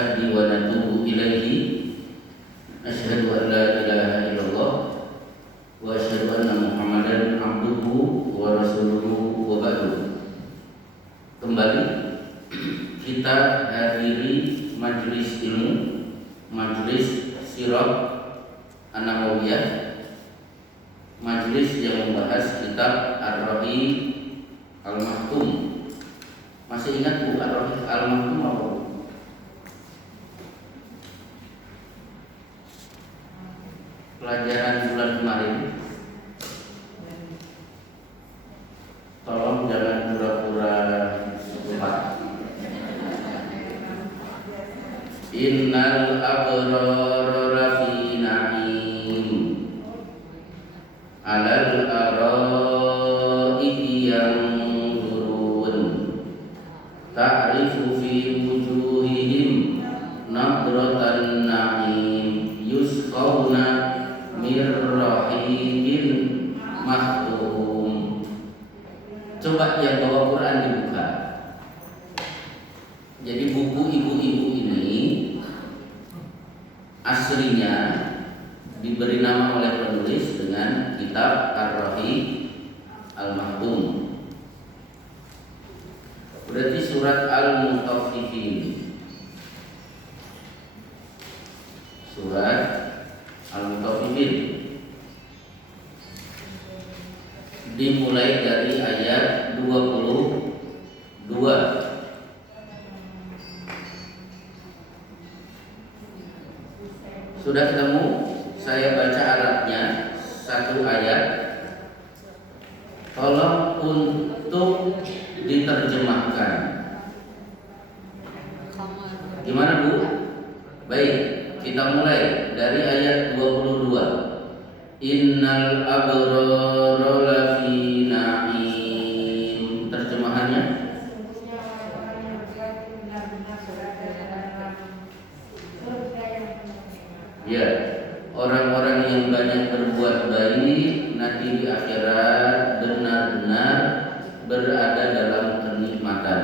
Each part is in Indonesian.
ونستهدي ونتوب إليه أشهد أن لا إله إلا الله وأشهد أن محمدا عبده ورسuluhu wa ba'du. Kembali kita hadiri majelis ilmu, majelis Sirah An-Nawawiyah, majelis yang membahas kitab Ar-Rahi Al-Mahtum. Masih ingat Bu Ar-Rahi Al-Mahtum apa? Pelajaran bulan kemarin. Tolong jangan pura-pura lupa. Innal abrara lafi na'im 'alal araiki yanzurun ta'rifu fi wujuhihim nadratan na'im yusqawna mir rahiqin mahtum. Coba yang bawa Quran dibuka. Jadi buku ibu-ibu ini aslinya diberi nama oleh penulis dengan kitab Ar-Rahi Al-Mahtum. Berarti surat Al-Mutaffifin. Surat Al-Mutaffifin dimulai dari ayat 22. Sudah ketemu? Saya baca Arabnya satu ayat. Tolong untuk diterjemahkan. Gimana Bu? Baik, kita mulai dari ayat 22. Innal abrara lafi na'im. Terjemahannya? Ya, orang-orang yang banyak berbuat baik nanti di akhirat benar-benar berada dalam kenikmatan.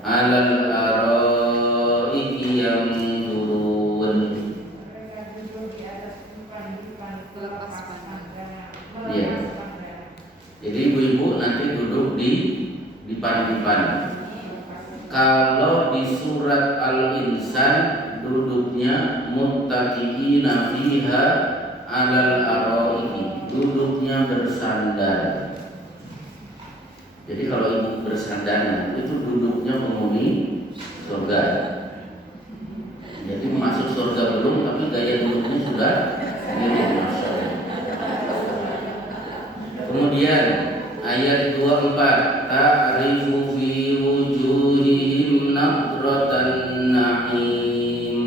Alal araiki yanzurun. Ya. Jadi ibu-ibu nanti duduk di dipan-dipan. Kalau di surat Al-Insan duduknya muttaqiina fiha 'alal araiki, duduknya bersandar. Jadi kalau ibu bersandar itu duduknya penghuni surga. Jadi masuk surga belum, tapi gaya duduknya sudah mirip. Kemudian ayat 24, ta'rifu fi wujuhihim nadratan na'im.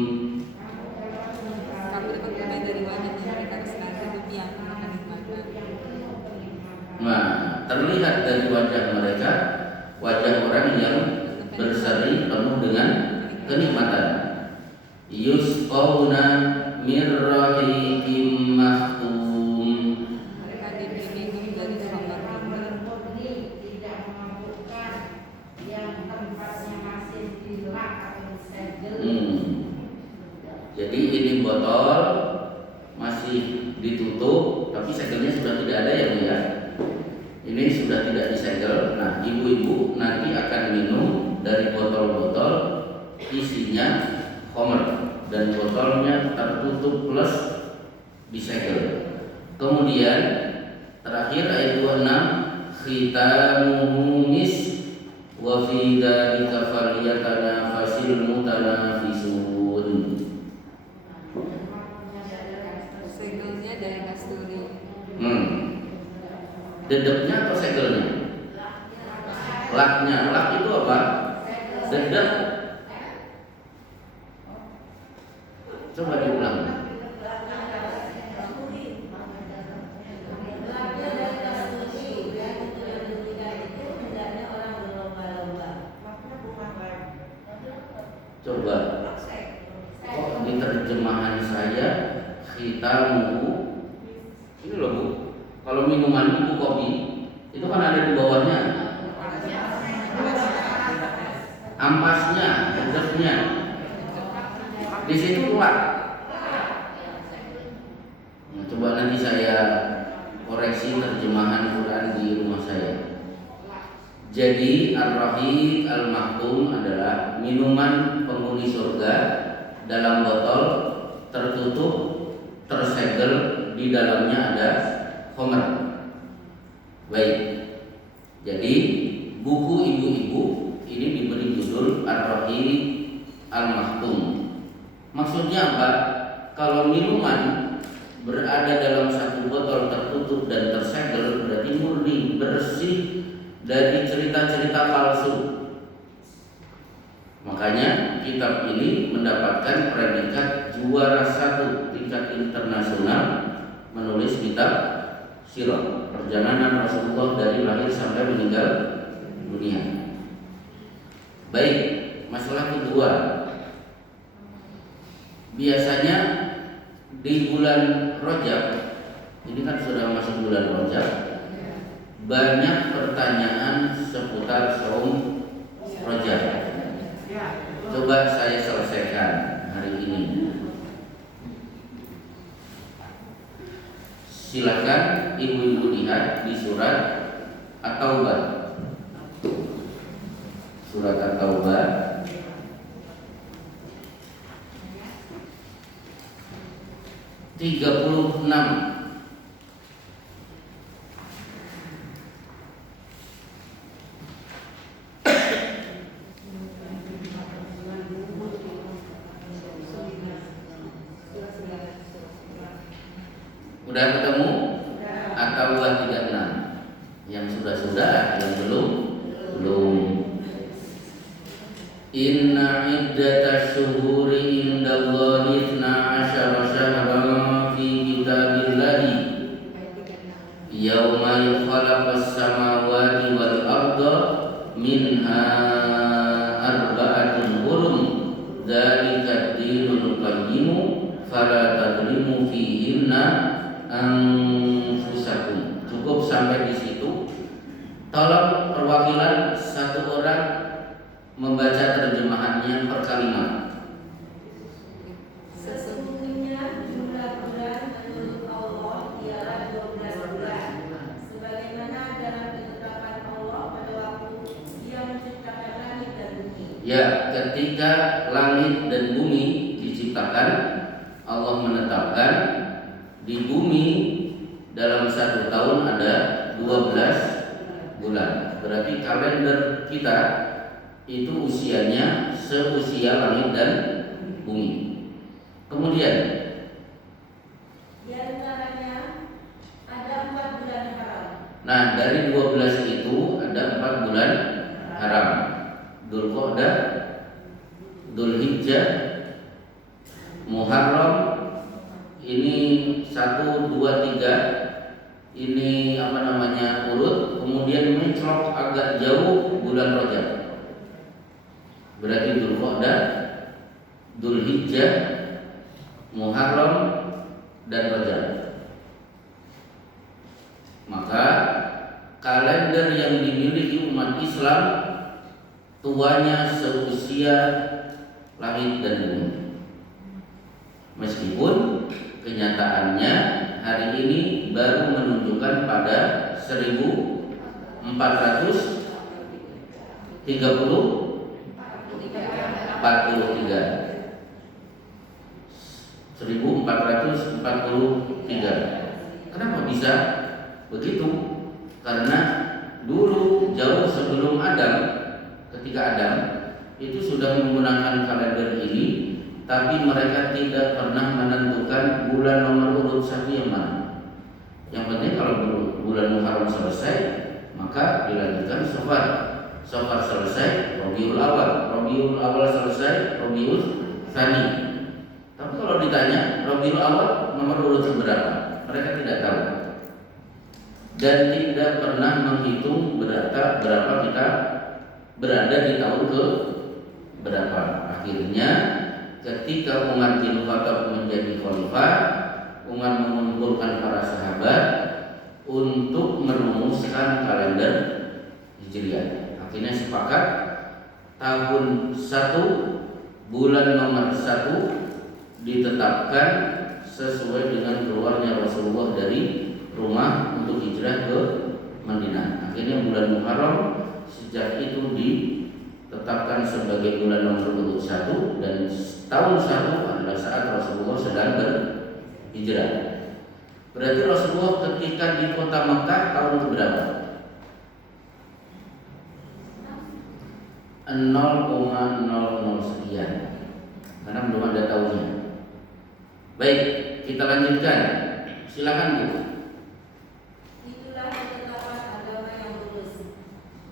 Nah, terlihat dari wajah mereka, wajah orang yang berseri penuh dengan kenikmatan. Yusqawna mir rahiqim mahtum. Jadi ini botol masih ditutup, tapi segelnya sudah tidak ada ya Bu ya. Ini sudah tidak disegel. Nah, ibu-ibu nanti akan minum dari botol-botol isinya khamr dan botolnya tertutup plus disegel. Kemudian terakhir ayat 26, khitamuhu misk wa fi dzalika falyatanafasil mutanafisun. Segelnya dari kasturi. Dedeknya atau segelnya? Laknya. Lak itu apa? Dedek. Coba diulang. Coba. Kok di terjemahan saya khitamuhu ini loh Bu. Kalau minuman itu kopi, itu kan ada di bawahnya ampasnya, dedeknya. Di situ lah. Nah, coba nanti saya koreksi terjemahan Quran di rumah saya. Jadi ar-rahiq al-maktum adalah minuman penghuni surga dalam botol tertutup, tersegel, di dalamnya ada khamr. Baik. Jadi buku ibu-ibu ini diberi judul ar-rahiq al-maktum. Maksudnya apa? Kalau minuman berada dalam satu botol tertutup dan tersegel, berarti murni, bersih dari cerita-cerita palsu. Makanya kitab ini mendapatkan predikat juara 1 tingkat internasional menulis kitab sirah, perjalanan Rasulullah dari lahir sampai meninggal dunia. Baik, masalah kedua. Biasanya di bulan Rajab, ini kan sudah masuk bulan Rajab, banyak pertanyaan seputar saum Rajab. Coba saya selesaikan hari ini. Silakan ibu-ibu lihat di surat At-Taubah. Surat At-Taubah (36). Udah ketemu? Atau 36? Yang sudah, yang belum? Belum. Inna iddatash syuhuri indallahi 12 syahran fi kitabillahi yauma khalaqas samawati wal arda minha arba'atun hurum dzalika ad-dinul qayyim fala tadlimu fihinna anfusakum. Cukup sampai di situ. Tolong perwakilan satu orang membaca terjemahannya per kalimat. Sesungguhnya jumlah bulan menurut Allah ialah 12 bulan, sebagaimana dalam ketetapan Allah pada waktu Dia menciptakan langit dan bumi. Ya, ketika langit dan bumi diciptakan, Allah menetapkan di bumi dalam 1 tahun ada 12 bulan. Berarti kalender kita itu usianya seusia langit dan bumi. Kemudian di antaranya ada 4 bulan haram. nah, dari 12 itu ada 4 bulan haram. Dzulqa'dah, Dzulhijjah, Muharram, ini 1, 2, 3. Ini urut, kemudian menclok agak jauh bulan Rajab. Berarti Dzulqa'dah, Dzulhijjah, Muharram, dan Rajab. Maka kalender yang dimiliki umat Islam tuanya seusia langit dan bumi. Meskipun kenyataannya hari ini baru menunjukkan pada 1443. Kenapa bisa begitu? Karena dulu jauh sebelum Adam, ketika Adam itu sudah menggunakan kalender ini, tapi mereka tidak pernah menentukan bulan nomor urut 1 yang mana. Yang penting kalau bulan Muharram selesai, maka dilanjutkan Safar. Safar selesai, Rabiul Awal selesai, Rabiul Tsani. Tapi kalau ditanya Rabiul Awal nomor urut berapa, mereka tidak tahu. Dan tidak pernah menghitung berapa kita berada di tahun ke berapa. Akhirnya ketika Umar bin Khattab menjadi khalifah, Umar mengumpulkan para sahabat untuk merumuskan kalender Hijriah. Akhirnya sepakat tahun 1 bulan nomor 1 ditetapkan sesuai dengan keluarnya Rasulullah dari rumah untuk hijrah ke Madinah. Akhirnya bulan Muharram sejak itu ditetapkan sebagai bulan nomor urut 1 dan tahun 1 adalah saat Rasulullah sedang berhijrah. Berarti Rasulullah ketika di kota Mekah tahun berapa? 0,00 sekian, karena belum ada tahunnya. Baik, kita lanjutkan. Silakan Bu. Itulah ketetapan agama yang lurus.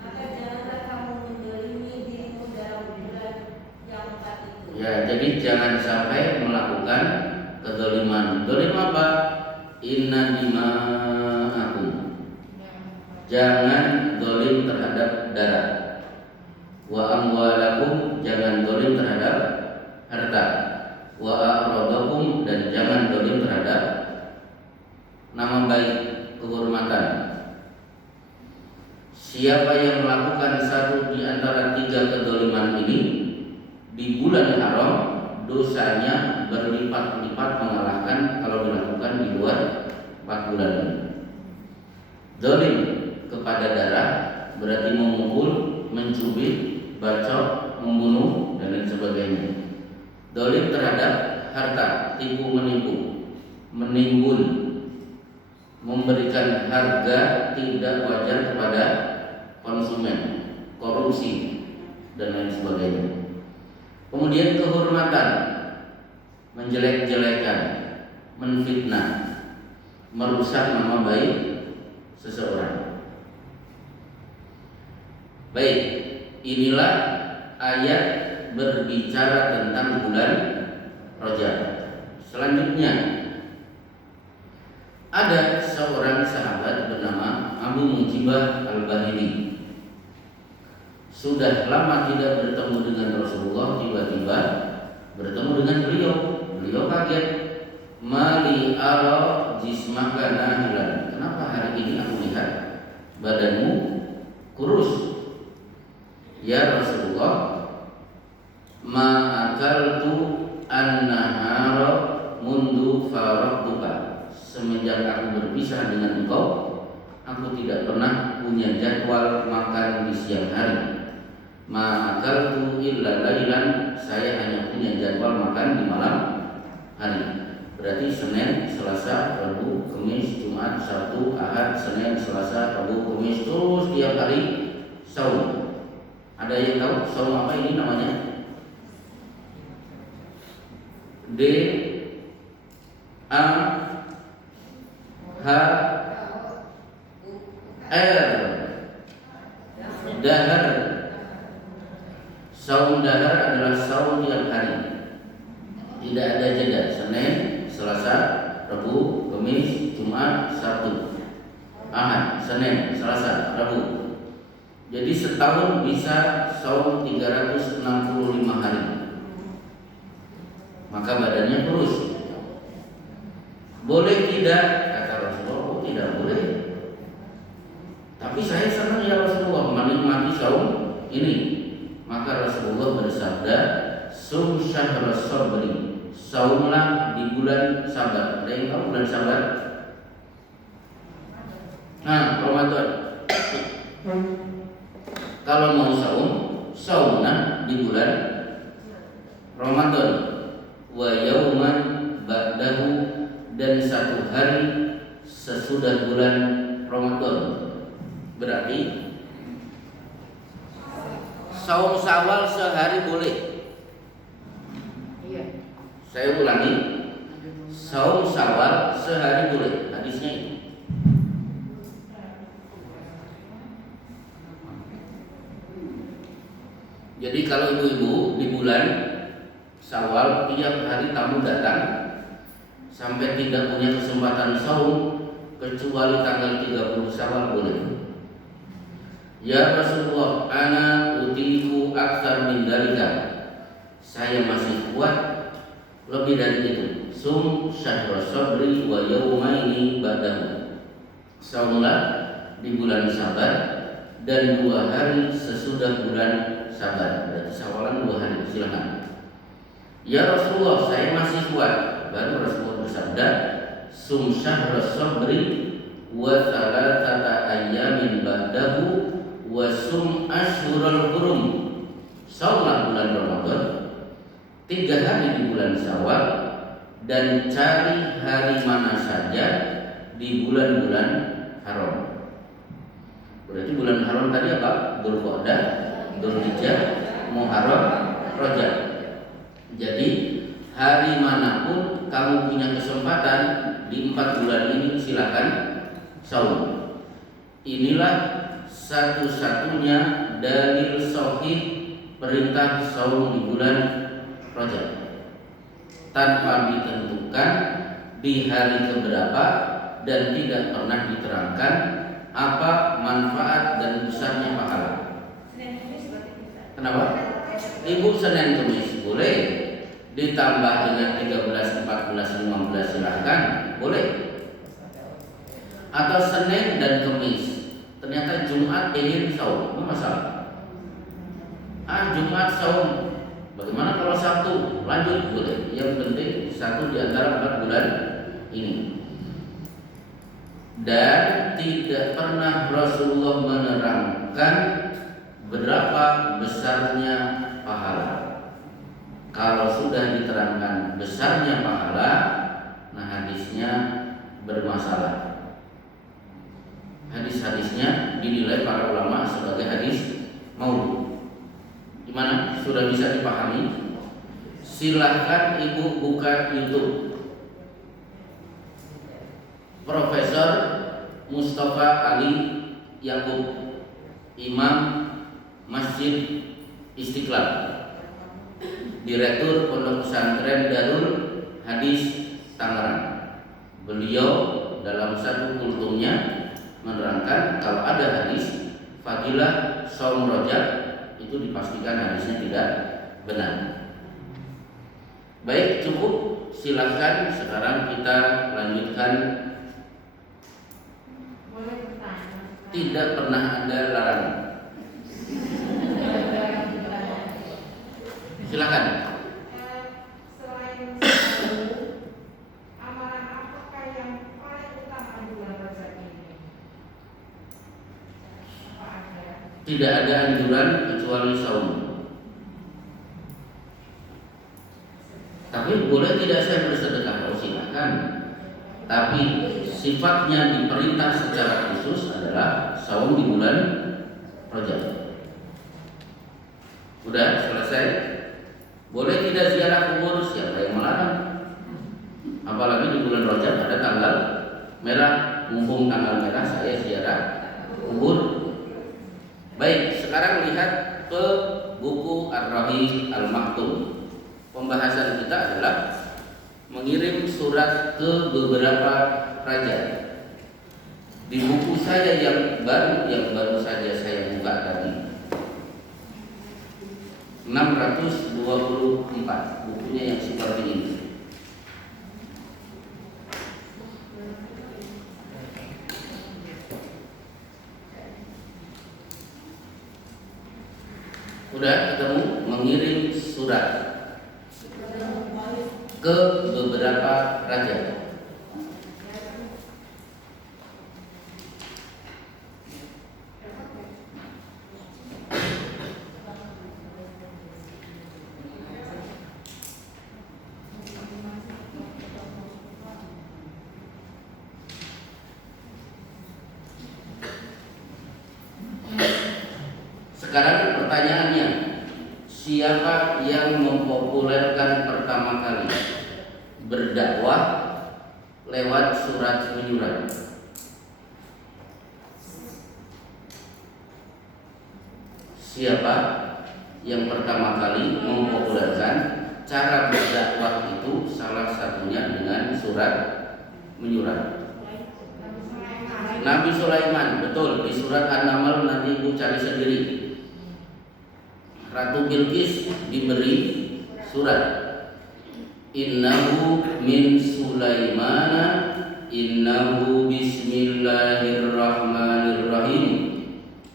Maka janganlah kamu menzalimi dirimu dalam bulan yang 4 itu. Ya, jadi jangan sampai melakukan kezaliman. Zalim apa? Inna dima'akum. Jangan zalim terhadap darah. Wa amwalakum, jangan zalim terhadap harta. Wa a'radakum, dan jangan zalim terhadap nama baik, kehormatan. Siapa yang melakukan satu di antara 3 kezaliman ini di bulan haram, dosanya berlipat-lipat mengalahkan kalau dilakukan di luar 4 bulan ini. Zalim kepada darah berarti memukul, mencubit, bacok, membunuh, dan lain sebagainya. Zalim terhadap harta, tipu menipu, menimbun, memberikan harga tidak wajar kepada konsumen, korupsi, dan lain sebagainya. Kemudian kehormatan, menjelek-jelekan, menfitnah, merusak nama baik seseorang. Baik, inilah ayat berbicara tentang bulan Rajab. Selanjutnya ada seorang sahabat bernama Abu Mujibah Al-Bahili. Sudah lama tidak bertemu dengan Rasulullah, tiba-tiba bertemu dengan beliau. Beliau kaget. Mali ara jismaka nahilan. Kenapa hari ini aku lihat badanmu kurus? Ya Rasulullah, ma akaltu an-nahara mundu faraqtuka. Semenjak aku berpisah dengan engkau, aku tidak pernah punya jadwal makan di siang hari. Ma akaltu illa lailan, saya hanya punya jadwal makan di malam hari. Berarti Senin, Selasa, Rabu, Kamis, Jumat, Sabtu, Ahad, Senin, Selasa, Rabu, Kamis, terus tiap hari saum. Ada yang tahu saum apa ini namanya? D A H R, dahar. Saum dahar adalah saum tiap hari, tidak ada jeda. Senin, Selasa, Rabu, Kamis, Jumat, Sabtu, Ahad, Senin, Selasa, Rabu. Jadi setahun bisa saum 365 hari. Maka badannya kurus. Boleh tidak? Kata Rasulullah, oh, tidak boleh. Tapi saya senang ya Rasulullah menikmati saum ini. Maka Rasulullah bersabda, sum syahrul sabri, saumlah di bulan Sabar. Ada yang tahu bulan Sabar? Nah, Ramadan. Kalau mau saum, saumlah di bulan Ramadan. Wa yauman ba'dahu, dan 1 hari sesudah bulan Ramadan. Berarti saum Syawal sehari boleh. Iya. Saya ulangi, saum Syawal sehari boleh. Hadisnya ini. Jadi kalau ibu-ibu di bulan Syawal tiap hari tamu datang sampai tidak punya kesempatan saum kecuali tanggal 30 Syawal boleh. Ya Rasulullah, ana utiku aktsar min dalika. Saya masih kuat lebih dari itu. Sum syahrul sabri wa yaumaini ba'dahu. Saumlah di bulan Sabar dan 2 hari sesudah bulan Sabar. Berarti Syawalan 2 hari. Silakan. Ya Rasulullah, saya masih kuat. Baru Rasulullah bersabda, sum syahras sabri wa thalathata ayyamin ba'dahu wa sum ashhurul hurum. Saumlah bulan Ramadan 3 hari di bulan Syawal dan cari hari mana saja di bulan-bulan haram. Berarti bulan haram tadi apa? Dzulqa'dah, Dzulhijjah, Muharram, Rajab. Jadi hari manapun kamu punya kesempatan di 4 bulan ini silakan saum. Inilah satu-satunya dalil sahih perintah saum di bulan Rajab, tanpa ditentukan di hari keberapa dan tidak pernah diterangkan apa manfaat dan besarnya pahala. Kenapa? Ibu Senin Kemis boleh, ditambah dengan 13, 14, 15 silahkan, boleh. Atau Senin dan Kemis, ternyata Jumat ingin saum, apa masalah? Jumat saum, bagaimana kalau Sabtu? Lanjut, boleh. Yang penting satu di antara 4 bulan ini. Dan tidak pernah Rasulullah menerangkan berapa besarnya pahala. Kalau sudah diterangkan besarnya pahala, nah hadisnya bermasalah. Hadis-hadisnya dinilai para ulama sebagai hadis maudhu. Gimana? Sudah bisa dipahami? Silahkan ibu buka YouTube. Profesor Mustafa Ali Yakub, Imam Masjid Istiqlal, Direktur Pondok Pesantren Darul Hadis Tangerang. Beliau dalam satu kultumnya menerangkan kalau ada hadis fadilah saum Rajab itu dipastikan hadisnya tidak benar. Baik, cukup. Silahkan sekarang kita lanjutkan. Tidak pernah ada larangan. Silakan. Selain amalan apakah yang paling utama di bulan Rajab ini? Apa ada? Tidak ada anjuran kecuali saum. Tapi boleh tidak saya bersedekah? Oh, silakan. Tapi sifatnya diperintah secara khusus adalah saum di bulan Rajab. Udah selesai? Boleh tidak ziarah kubur? Siapa yang melarang? Apalagi di bulan Rajab ada tanggal merah. Mumpung tanggal merah saya ziarah kubur. Baik, sekarang lihat ke buku Ar-Rahi Al-Maktum. Pembahasan kita adalah mengirim surat ke beberapa raja. Di buku saya yang baru saja saya buka tadi, 624, bukunya yang seperti ini. Udah ketemu mengirim surat ke beberapa raja. Sekarang pertanyaannya, siapa yang mempopulerkan pertama kali berdakwah lewat surat menyurat? Siapa yang pertama kali mempopulerkan cara berdakwah itu, salah satunya dengan surat menyurat? Nabi Sulaiman, betul. Di surat An-Naml nanti ibu cari sendiri. Ratu Bilqis diberi surat, innahu min Sulaimana innahu bismillahirrahmanirrahim.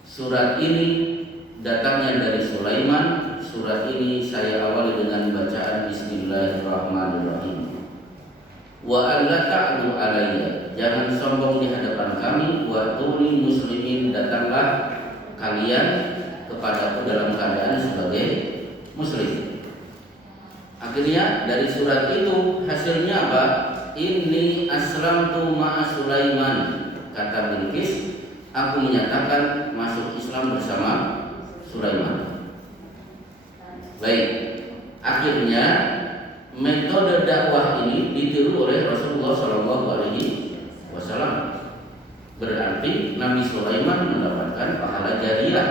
Surat ini datangnya dari Sulaiman. Surat ini saya awali dengan bacaan bismillah. Bismillahirrahmanirrahim. Wa alla ta'lu alayya, jangan sombong di hadapan kami. Wa tuli muslimin, datanglah kalian kepadaku dalam keadaan sebagai muslim. Akhirnya dari surat itu hasilnya apa? Inni aslamtu ma'a Sulaiman, kata Bilqis, aku menyatakan masuk Islam bersama Sulaiman. Baik, akhirnya metode dakwah ini ditiru oleh Rasulullah SAW. Berarti Nabi Sulaiman mendapatkan pahala jariah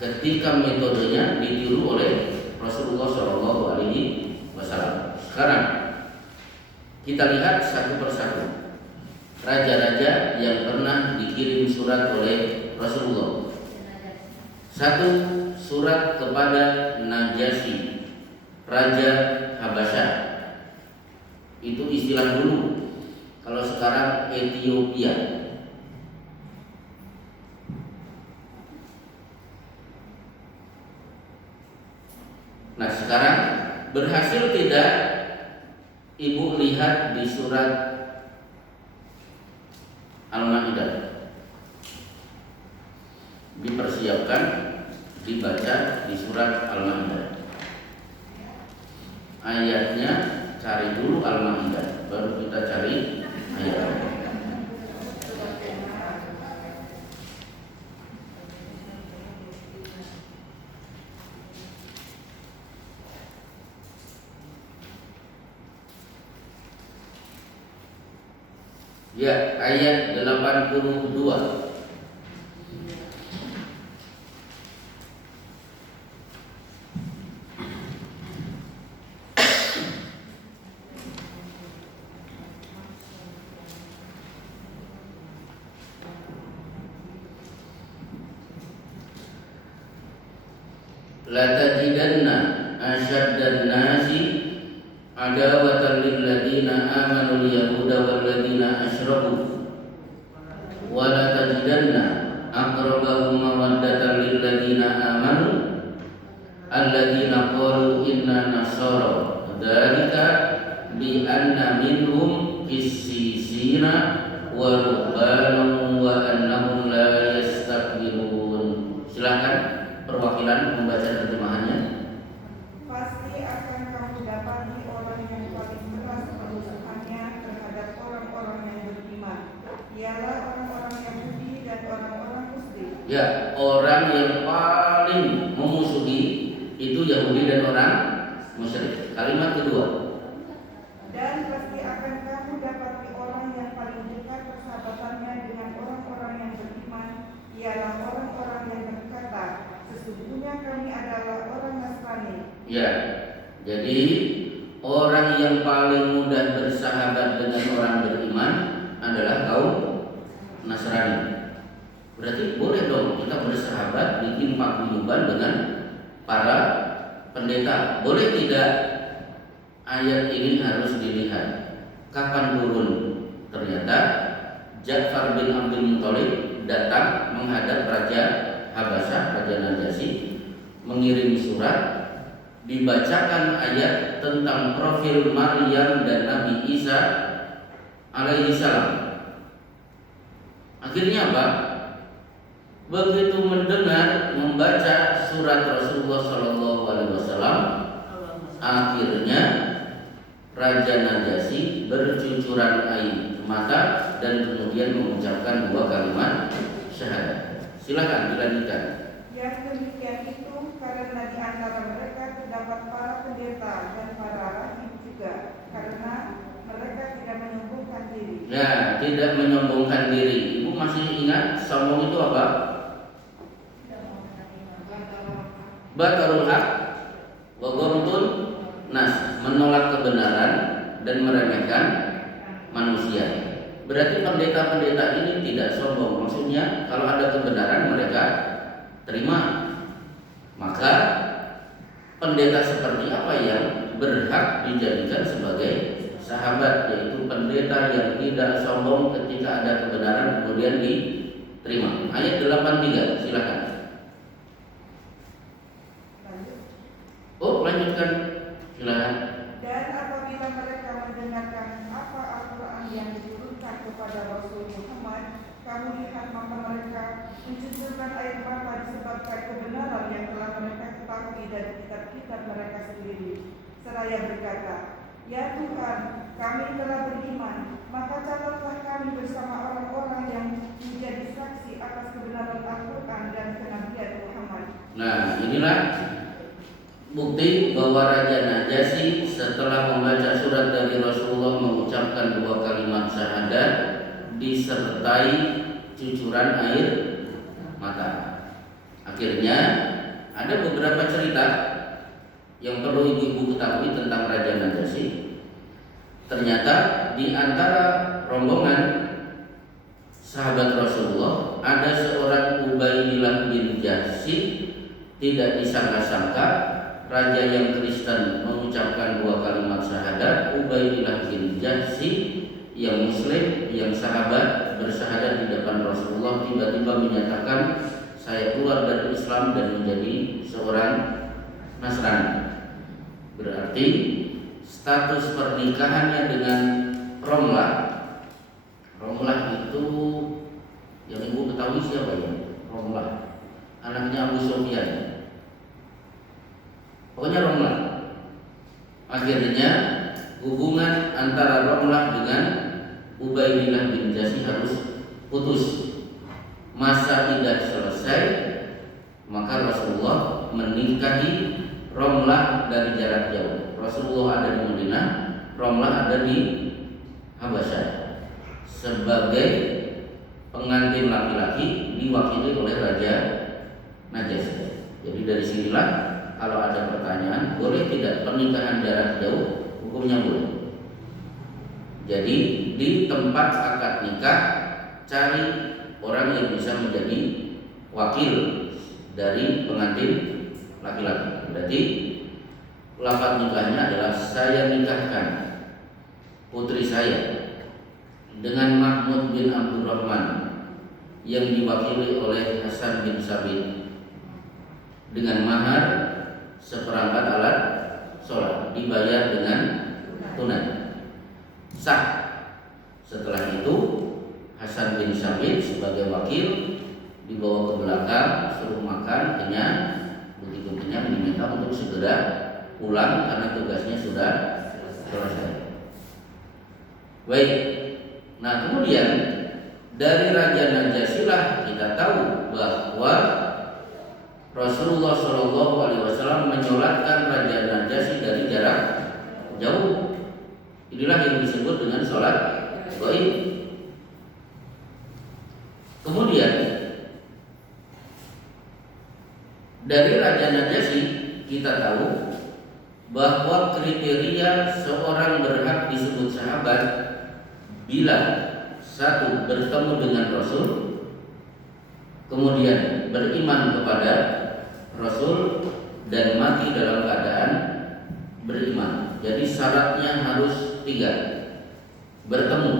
ketika metodenya ditiru oleh Rasulullah SAW. Sekarang kita lihat satu persatu raja-raja yang pernah dikirim surat oleh Rasulullah. Satu, surat kepada Najasyi, Raja Habasyah. Itu istilah dulu. Kalau sekarang Ethiopia. Nah, sekarang berhasil tidak Ibu lihat di surat Al-Maidah? Dipersiapkan dibaca di surat Al-Maidah. Ayatnya cari dulu Al-Maidah, baru kita cari ayatnya. Ya, ayat 82. La tajidanna asyaddan nasi adawatan lil ladina amanu yahuda wal ladina asyraku wa la tajidanna aqrabahum mawaddatan lil ladina amanu alladina qalu inna nasara dzalika bi anna minhum qissisina wa ruhbanan wa annahum la yastakbirun. Silakan perwakilan membaca terjemahannya. Pasti akan kamu dapati orang yang paling keras perusahaannya terhadap orang-orang yang beriman, ialah orang-orang Yahudi dan orang-orang Musyrik. Ya, orang yang paling memusuhi itu Yahudi dan orang musyrik. Kalimat kedua. Dan pasti akan kamu dapati orang yang paling dekat persahabatannya dengan orang-orang yang beriman, ialah orang-orang yang berkata, sesungguhnya kami adalah orang Nasrani. Ya, jadi orang yang paling mudah bersahabat dengan orang beriman adalah kaum Nasrani. Berarti boleh dong kita bersahabat, bikin paguyuban dengan para pendeta. Boleh tidak? Ayat ini harus dilihat kapan turun. Ternyata Ja'far bin Abdul Muthalib datang menghadap Raja Habasyah, Raja Najasyi, mengirim surat, dibacakan ayat tentang profil Maryam dan Nabi Isa alaihi salam. Akhirnya apa? Begitu mendengar membaca surat Rasulullah SAW, akhirnya Raja Najasyi bercucuran air mata dan kemudian mengucapkan dua kalimat syahadat. Silakan dilanjutkan. Yang demikian itu karena di antara mereka terdapat para pendeta dan para rahib juga, karena mereka tidak menyombongkan diri. Ya, tidak menyombongkan diri. Ibu masih ingat sombong itu apa? Batarul haq wa ghamtun nas, menolak kebenaran dan meremehkan manusia. Berarti pendeta-pendeta ini tidak sombong. Maksudnya kalau ada kebenaran mereka terima. Maka pendeta seperti apa yang berhak dijadikan sebagai sahabat, yaitu pendeta yang tidak sombong ketika ada kebenaran kemudian diterima. Ayat 83, silakan. Oh, lanjutkan. Silakan. kepada Rasul Muhammad, kamu lihat maka mereka mencucurkan air mata disebabkan kebenaran yang telah mereka ketahui dari kitab-kitab mereka sendiri. Seraya berkata, ya Tuhan, kami telah beriman, maka catatlah kami bersama orang-orang yang menjadi saksi atas kebenaran Al-Quran dan kenabian Muhammad. Nah, inilah bukti bahwa Raja Najasyi setelah membaca surat dari Rasulullah mengucapkan 2 kalimat syahadat disertai cucuran air mata. Akhirnya ada beberapa cerita yang perlu ibu-ibu ketahui tentang Raja Najasyi. Ternyata di antara rombongan sahabat Rasulullah ada seorang Ubaidillah bin Jahsy. Tidak disangka-sangka raja yang Kristen mengucapkan 2 kalimat syahadat. Ubaidillah bin Jahsy yang Muslim, yang sahabat, bersyahadat di depan Rasulullah, tiba-tiba menyatakan, saya keluar dari Islam dan menjadi seorang Nasrani. Berarti status pernikahannya dengan Romlah itu yang ibu ketahui siapa ya? Romlah, anaknya Abu Sufyan. Pokoknya Romlah. Akhirnya hubungan antara Romlah dengan Ubaidillah bin Jahsy harus putus. Masa iddah selesai, maka Rasulullah menikahi Romlah dari jarak jauh. Rasulullah ada di Madinah, Romlah ada di Habasyah sebagai pengantin laki-laki diwakili oleh Raja Najasyi. Jadi dari sinilah kalau ada pertanyaan, boleh tidak pernikahan jarak jauh? Hukumnya boleh. Jadi di tempat akad nikah cari orang yang bisa menjadi wakil dari pengantin laki-laki. Berarti lafaz nikahnya adalah saya nikahkan putri saya dengan Mahmud bin Abdurrahman yang diwakili oleh Hasan bin Sabit dengan mahar seperangkat alat sholat dibayar dengan tunai. Sah. Setelah itu Hasan bin Sabit sebagai wakil dibawa ke belakang, suruh makan, kenyang. Begitu kenyang diminta untuk segera pulang karena tugasnya sudah selesai. Baik. Nah, kemudian dari Raja Najasyi lah kita tahu bahwa Rasulullah SAW menyolatkan Raja Najasyi dari jarak jauh. Inilah yang disebut dengan sholat gaib. Kemudian dari Raja Najasyi kita tahu bahwa kriteria seorang berhak disebut sahabat bila satu, bertemu dengan Rasul, kemudian beriman kepada Rasul, dan mati dalam keadaan beriman. Jadi syaratnya harus 3. Bertemu.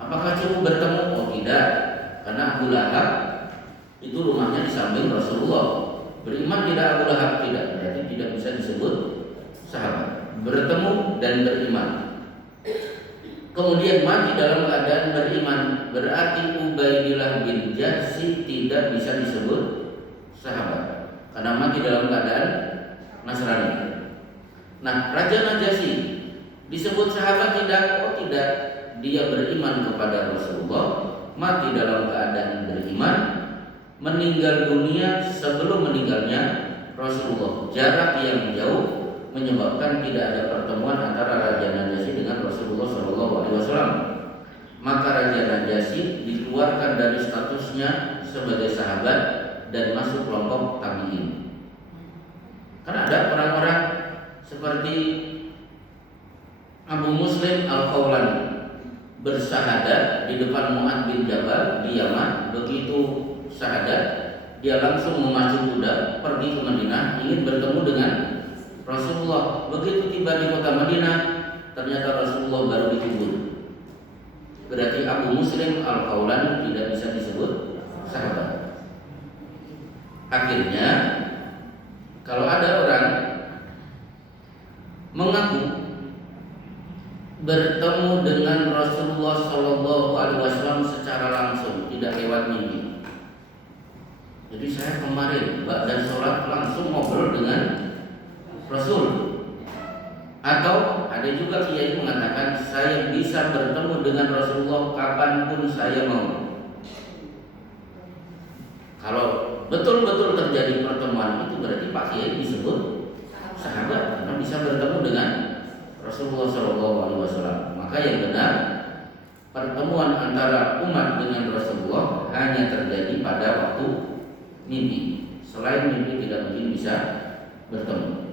Apakah cukup bertemu? Oh tidak, karena Abu Lahab itu rumahnya di samping Rasulullah. Beriman tidak Abu Lahab? Tidak, berarti tidak bisa disebut sahabat. Bertemu dan beriman, kemudian mati dalam keadaan beriman, berarti Ubaidillah bin Jahsy tidak bisa disebut sahabat karena mati dalam keadaan Nasrani. Nah, Raja Najasyi disebut sahabat tidak? Oh tidak, dia beriman kepada Rasulullah, mati dalam keadaan beriman, meninggal dunia sebelum meninggalnya Rasulullah. Jarak yang jauh menyebabkan tidak ada pertemuan antara Raja Najasyi dengan Rasulullah SAW. Maka Raja Najasyi dikeluarkan dari statusnya sebagai sahabat dan masuk kelompok tabi'in. Karena ada orang-orang seperti Abu Muslim Al-Khawlani bersyahadat di depan Mu'adz bin Jabal di Yaman. Begitu syahadat, dia langsung memacu kuda pergi ke Madinah ingin bertemu dengan Rasulullah. Begitu tiba di kota Madinah, ternyata Rasulullah baru dikubur. Berarti Abu Muslim Al-Khawlani tidak bisa disebut sahabat. Akhirnya kalau ada orang mengaku bertemu dengan Rasulullah Shallallahu Alaihi Wasallam secara langsung, tidak lewat mimpi. Jadi saya kemarin dan sholat langsung ngobrol dengan Rasul. Atau ada juga kiai mengatakan saya bisa bertemu dengan Rasulullah kapanpun saya mau. Kalau betul-betul terjadi pertemuan itu berarti Pak Kiai disebut sahabat karena bisa bertemu dengan Rasulullah SAW. Maka yang benar pertemuan antara umat dengan Rasulullah hanya terjadi pada waktu mimpi. Selain mimpi tidak mungkin bisa bertemu.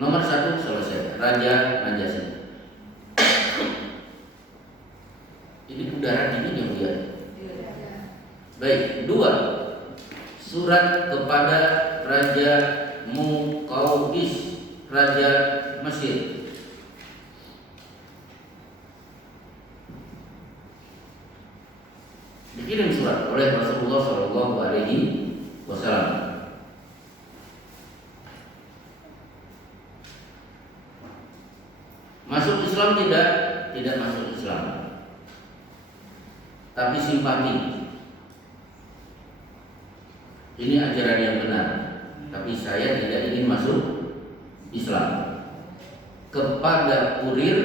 Nomor 1 selesai. Raja Najasyi. Ini udara dingin yang dia. Baik, 2. Surat kepada Raja Muqawqis, Raja Mesir. Dikirim surat oleh Rasulullah Shallallahu Alaihi Wasallam. Masuk Islam tidak masuk Islam, tapi simpati. Ini ajaran yang benar, tapi saya tidak ingin masuk Islam. Kepada kurir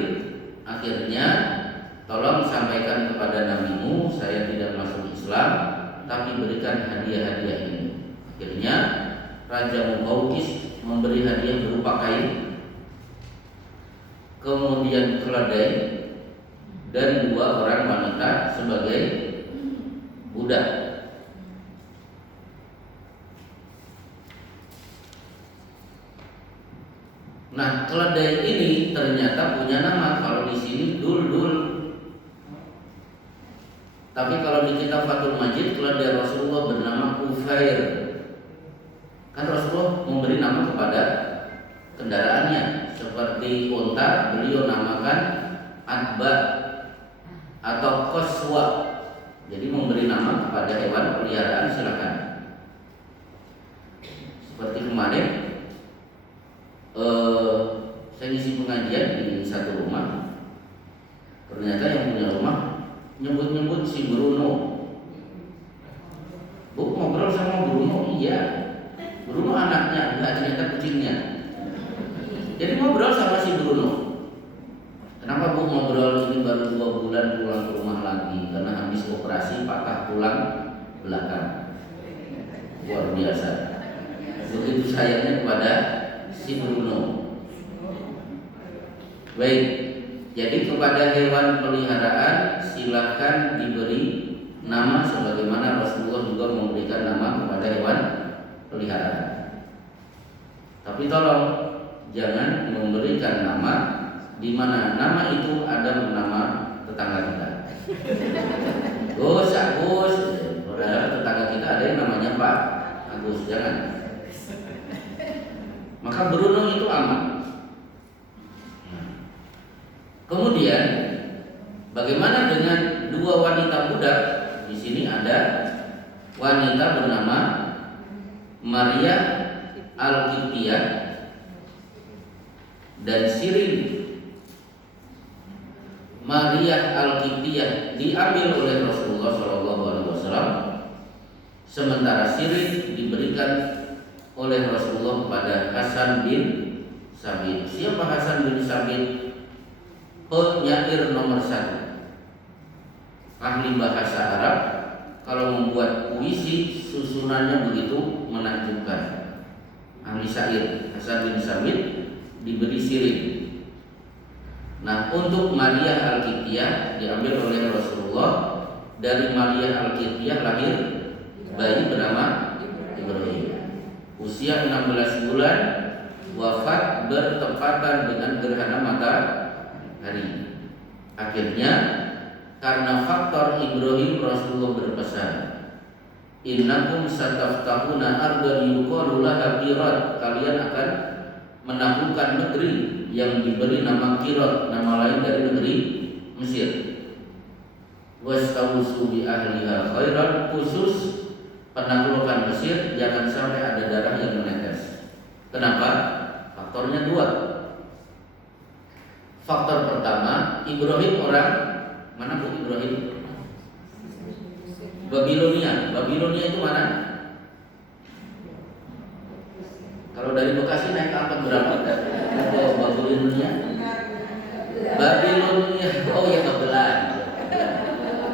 akhirnya, tolong sampaikan kepada nabimu saya tidak masuk Islam, tapi berikan hadiah-hadiah ini. Akhirnya Raja Muqawqis memberi hadiah berupa kain, kemudian keledai, dan 2 orang wanita sebagai budak. Nah, keledai ini ternyata punya nama. Kalau di sini Dul. Tapi kalau di kitab Fathul Majid, keledai Rasulullah bernama Ufair. Kan Rasulullah memberi nama kepada kendaraannya. Seperti unta, beliau namakan Atba atau Qaswa. Jadi memberi nama kepada hewan peliharaan silakan. Seperti kemarin saya ngisi pengajian di satu rumah. Ternyata yang punya rumah nyebut-nyebut si Bruno. Bu, ngobrol sama Bruno? Iya. Bruno anaknya, enggak, ternyata kucingnya. Jadi ngobrol sama si Bruno. Kenapa Bu ngobrol? Ini baru 2 bulan pulang ke rumah lagi karena habis operasi patah tulang belakang. Luar biasa. Begitu sayangnya kepada si Bruno. Baik, jadi kepada hewan peliharaan silahkan diberi nama sebagaimana Rasulullah juga memberikan nama kepada hewan peliharaan. Tapi tolong jangan memberikan nama di mana nama itu ada nama tetangga kita. Gus, Agus, padahal tetangga kita ada yang namanya Pak Agus, jangan. Maka Bruno itu aman. Kemudian bagaimana dengan 2 wanita budak? Di sini ada wanita bernama Maria Al-Qibtiyah dan Sirin. Maria Al-Qibtiyah diambil oleh Rasulullah SAW, sementara Sirin diberikan oleh Rasulullah kepada Hasan bin Sabit. Siapa Hasan bin Sabit? Penyair nomor 1, ahli bahasa Arab. Kalau membuat puisi susunannya begitu menakjubkan. Ahli syair. Hasan bin Sabit diberi Sirin. Nah, untuk Maria Al-Qibtiyah diambil oleh Rasulullah. Dari Maria Al-Qibtiyah lahir bayi bernama Ibrahim. Usia 16 bulan, wafat bertepatan dengan gerhana matahari. Akhirnya karena faktor Ibrahim, Rasulullah berpesan, innakum sataftahuna ardan yuqalu laha Qirat. Kalian akan menaklukkan negeri yang diberi nama Qirat, nama lain dari negeri Mesir. Wastawusu bi ahliha khairan, khusus penaklukan Mesir jangan sampai ada darah yang menetes. Kenapa? Faktornya 2. Faktor pertama, Ibrahim orang mana Bu Ibrahim? Babilonia. Babilonia itu mana? Kalau dari Bekasi naik apa berapa? Ke Babilonia? Babilonia. Oh ya, Babelan.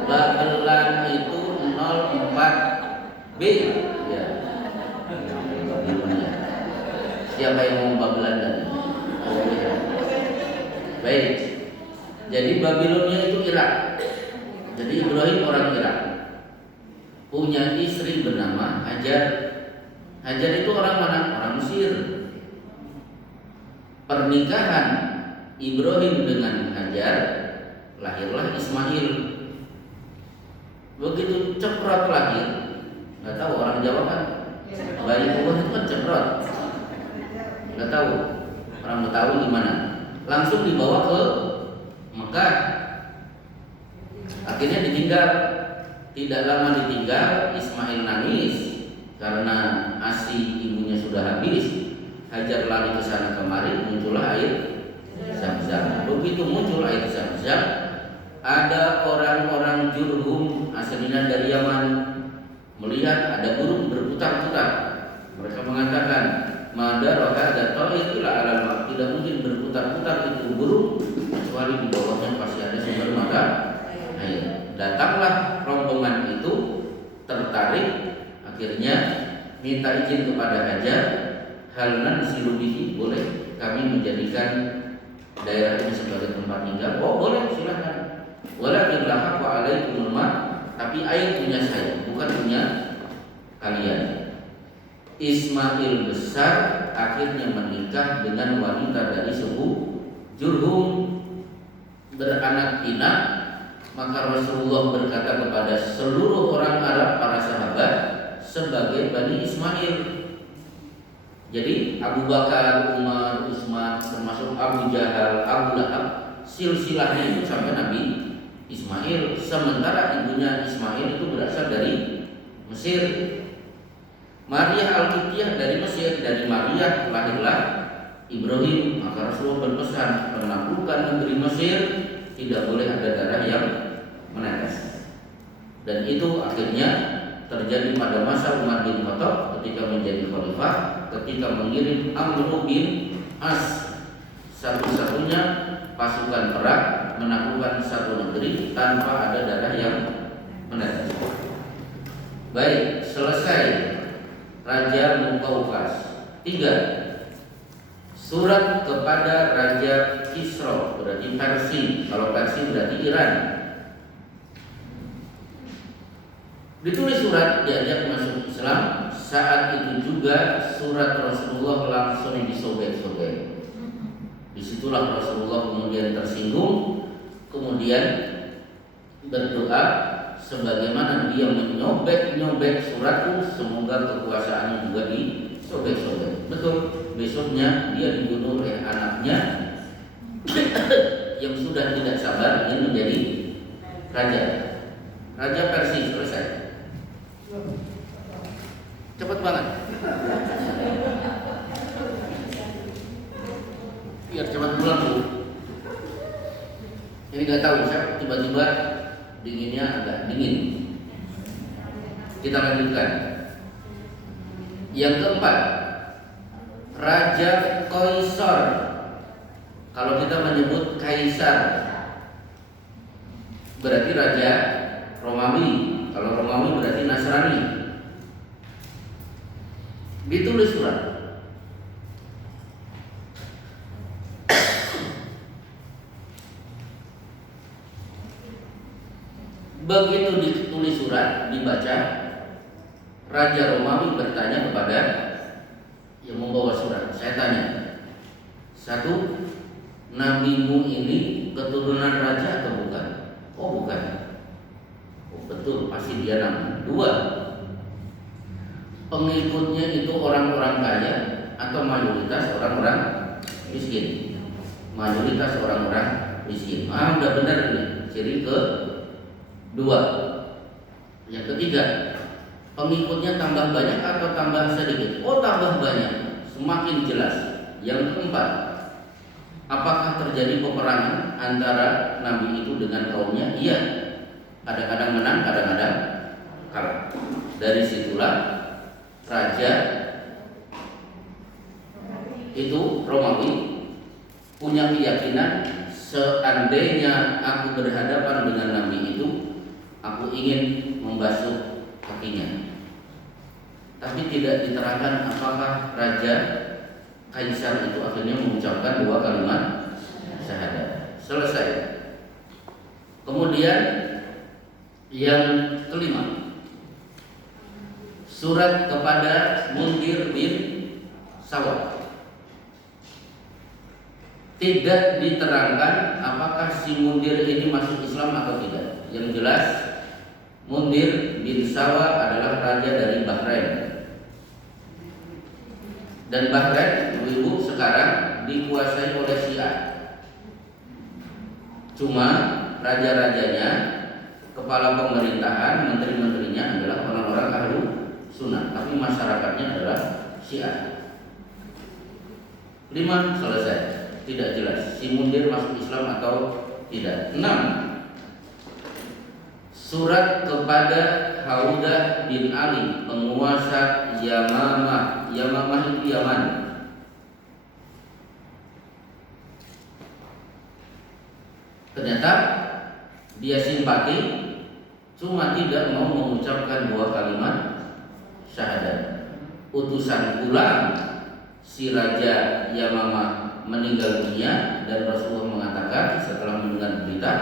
Babelan itu 04B. Ya. Babilonia. Siapa yang mau Babelan tadi? Oh ya. Baik. Jadi Babilonia itu Irak. Jadi Ibrahim orang Irak. Punya istri bernama Hajar. Hajar itu orang mana? Orang Mesir. Pernikahan Ibrahim dengan Hajar, lahirlah Ismail. Begitu ceprot lahir, nggak tahu orang Jawa kan, bayi buah itu kan ceprot, nggak tahu orang Betawi gimana. Langsung dibawa ke Mekah. Akhirnya ditinggal. Tidak lama ditinggal, Ismail nangis karena ASI ibunya sudah habis. Hajar lari ke sana kemari, muncullah air Zam-Zam. Begitu muncul air Zam-Zam, ada orang-orang Jurhum aslinya dari Yaman melihat ada burung berputar-putar. Mereka mengatakan, "Madaraka ada tauhidillah alam." Tidak mungkin berputar-putar itu burung kecuali di bawahnya pasti ada sumber mata air. Datanglah rombongan itu, tertarik, akhirnya minta izin kepada Hajar, halnan silubihi, boleh kami menjadikan daerah ini sebagai tempat tinggal? Oh boleh, silahkan. Walakin lahaq wa alaikumul ma, tapi air punya saya, bukan punya kalian. Ismail besar, akhirnya menikah dengan wanita dari suku Jurhum, beranak pinak. Maka Rasulullah berkata kepada seluruh orang Arab, para sahabat, sebagai Bani Ismail. Jadi Abu Bakar, Umar, Utsman, termasuk Abu Jahal, Abu Lahab, silsilahnya itu sampai Nabi Ismail. Sementara ibunya Ismail itu berasal dari Mesir. Maria Al-Qibtiyah dari Mesir. Dari Maria lahirlah Ibrahim. Maka Rasulullah berpesan, menaklukkan negeri Mesir tidak boleh ada darah yang menetes. Dan itu akhirnya terjadi pada masa Umar bin Khattab ketika menjadi khalifah, ketika mengirim Amr bin As, satu-satunya pasukan perang menaklukkan satu negeri tanpa ada darah yang menetes. Baik, selesai Raja Muqawqas. 3. Surat kepada Raja Kisra, berarti Persia. Kalau Persia berarti Iran. Ditulis surat, diajak masuk Islam. Saat itu juga surat Rasulullah langsung disobek-sobek. Disitulah Rasulullah kemudian tersinggung, kemudian berdoa sebagaimana dia menyobek-nyobek suratku, semoga kekuasaannya juga disobek-sobek. Betul. Besoknya dia dibunuh oleh anaknya yang sudah tidak sabar ingin menjadi raja. Raja Persia. Selesai. Cepat banget. Biar cepat pulang dulu. Ini gak tahu, saya tiba-tiba dinginnya agak dingin. Kita lanjutkan. Yang keempat, Raja Kaisar. Kalau kita menyebut Kaisar berarti Raja Romawi. Kalau Romawi berarti Nasrani. Ditulis surat. Begitu ditulis surat, dibaca, Raja Romawi bertanya kepada yang membawa surat. Saya tanya, satu, nabimu ini keturunan raja atau bukan? Oh bukan. Oh betul, pasti dia nabi. 2, pengikutnya itu orang-orang kaya atau mayoritas orang-orang miskin? Mayoritas orang-orang miskin. Udah benar ini. Ciri ke-2. Yang ketiga, pengikutnya tambah banyak atau tambah sedikit? Oh tambah banyak, semakin jelas. Yang keempat, Apakah terjadi peperangan antara Nabi itu dengan kaumnya? Iya. Kadang-kadang menang, kadang-kadang kalah. Dari situlah raja itu Romawi punya keyakinan, seandainya aku berhadapan dengan Nabi itu, aku ingin membasuh kakinya. Tapi tidak diterangkan apakah raja Kaisar itu akhirnya mengucapkan 2 kalimat syahadat. Selesai. Kemudian yang kelima, surat kepada Mundir bin Sawah. Tidak diterangkan apakah si Mundir ini masuk Islam atau tidak. Yang jelas Mundir bin Sawah adalah raja dari Bahrain. Dan Bahrain, ibu sekarang dikuasai oleh Syiah. Cuma raja-rajanya, kepala pemerintahan, menteri-menterinya adalah orang-orang ahlu sunnah, tapi masyarakatnya adalah Syiah. 5, selesai. Tidak jelas si Mundir masuk Islam atau tidak. 6, surat kepada Haudah bin Ali, penguasa Yamamah. Yamamah itu Yaman. Ternyata dia simpati, cuma tidak mau mengucapkan 2 kalimat syahadat. Utusan pulang, si Raja Yamamah meninggal dunia, dan Rasulullah mengatakan setelah mendengar berita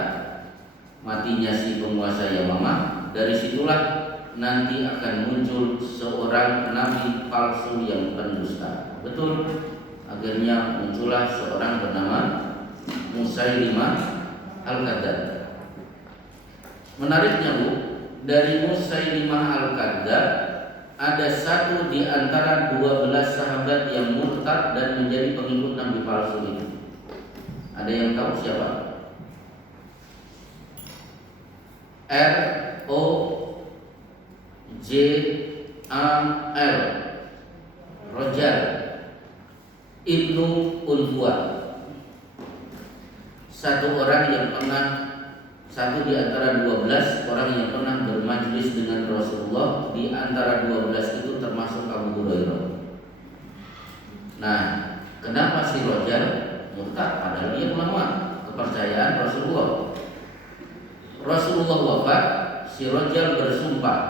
matinya si penguasa Yamamah, dari situlah nanti akan muncul seorang nabi palsu yang pendusta. Betul. Akhirnya muncullah seorang bernama Musailimah Al-Kadzdzab. Menariknya Bu, dari Musailimah Al-Kadzdzab ada satu di antara 12 sahabat yang murtad dan menjadi pengikut nabi palsu itu. Ada yang tahu siapa? R.O.J.A.L. Rojar Ibnu Unbuah. Satu di antara 12 orang yang pernah bermajlis dengan Rasulullah. Di antara 12 itu termasuk Abu Hurairah. Nah, kenapa si Rojar murtad? Padahal dia melawan kepercayaan Rasulullah. Rasulullah wafat, si Rojar bersumpah,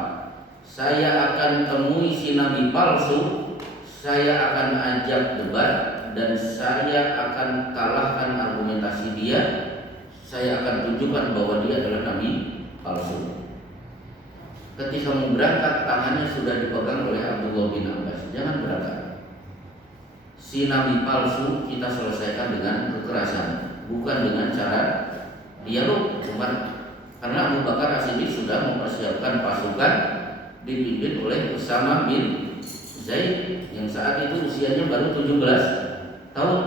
saya akan temui si nabi palsu, saya akan ajak debat, dan saya akan kalahkan argumentasi dia. Saya akan tunjukkan bahwa dia adalah nabi palsu. Ketika mau berangkat, tangannya sudah dipegang oleh Abdullah bin Abbas. Jangan berangkat. Si nabi palsu kita selesaikan dengan kekerasan, bukan dengan cara dialog. Karena Abu Bakar As-Siddiq sudah mempersiapkan pasukan dipimpin oleh Usama bin Zaid yang saat itu usianya baru 17 tahun.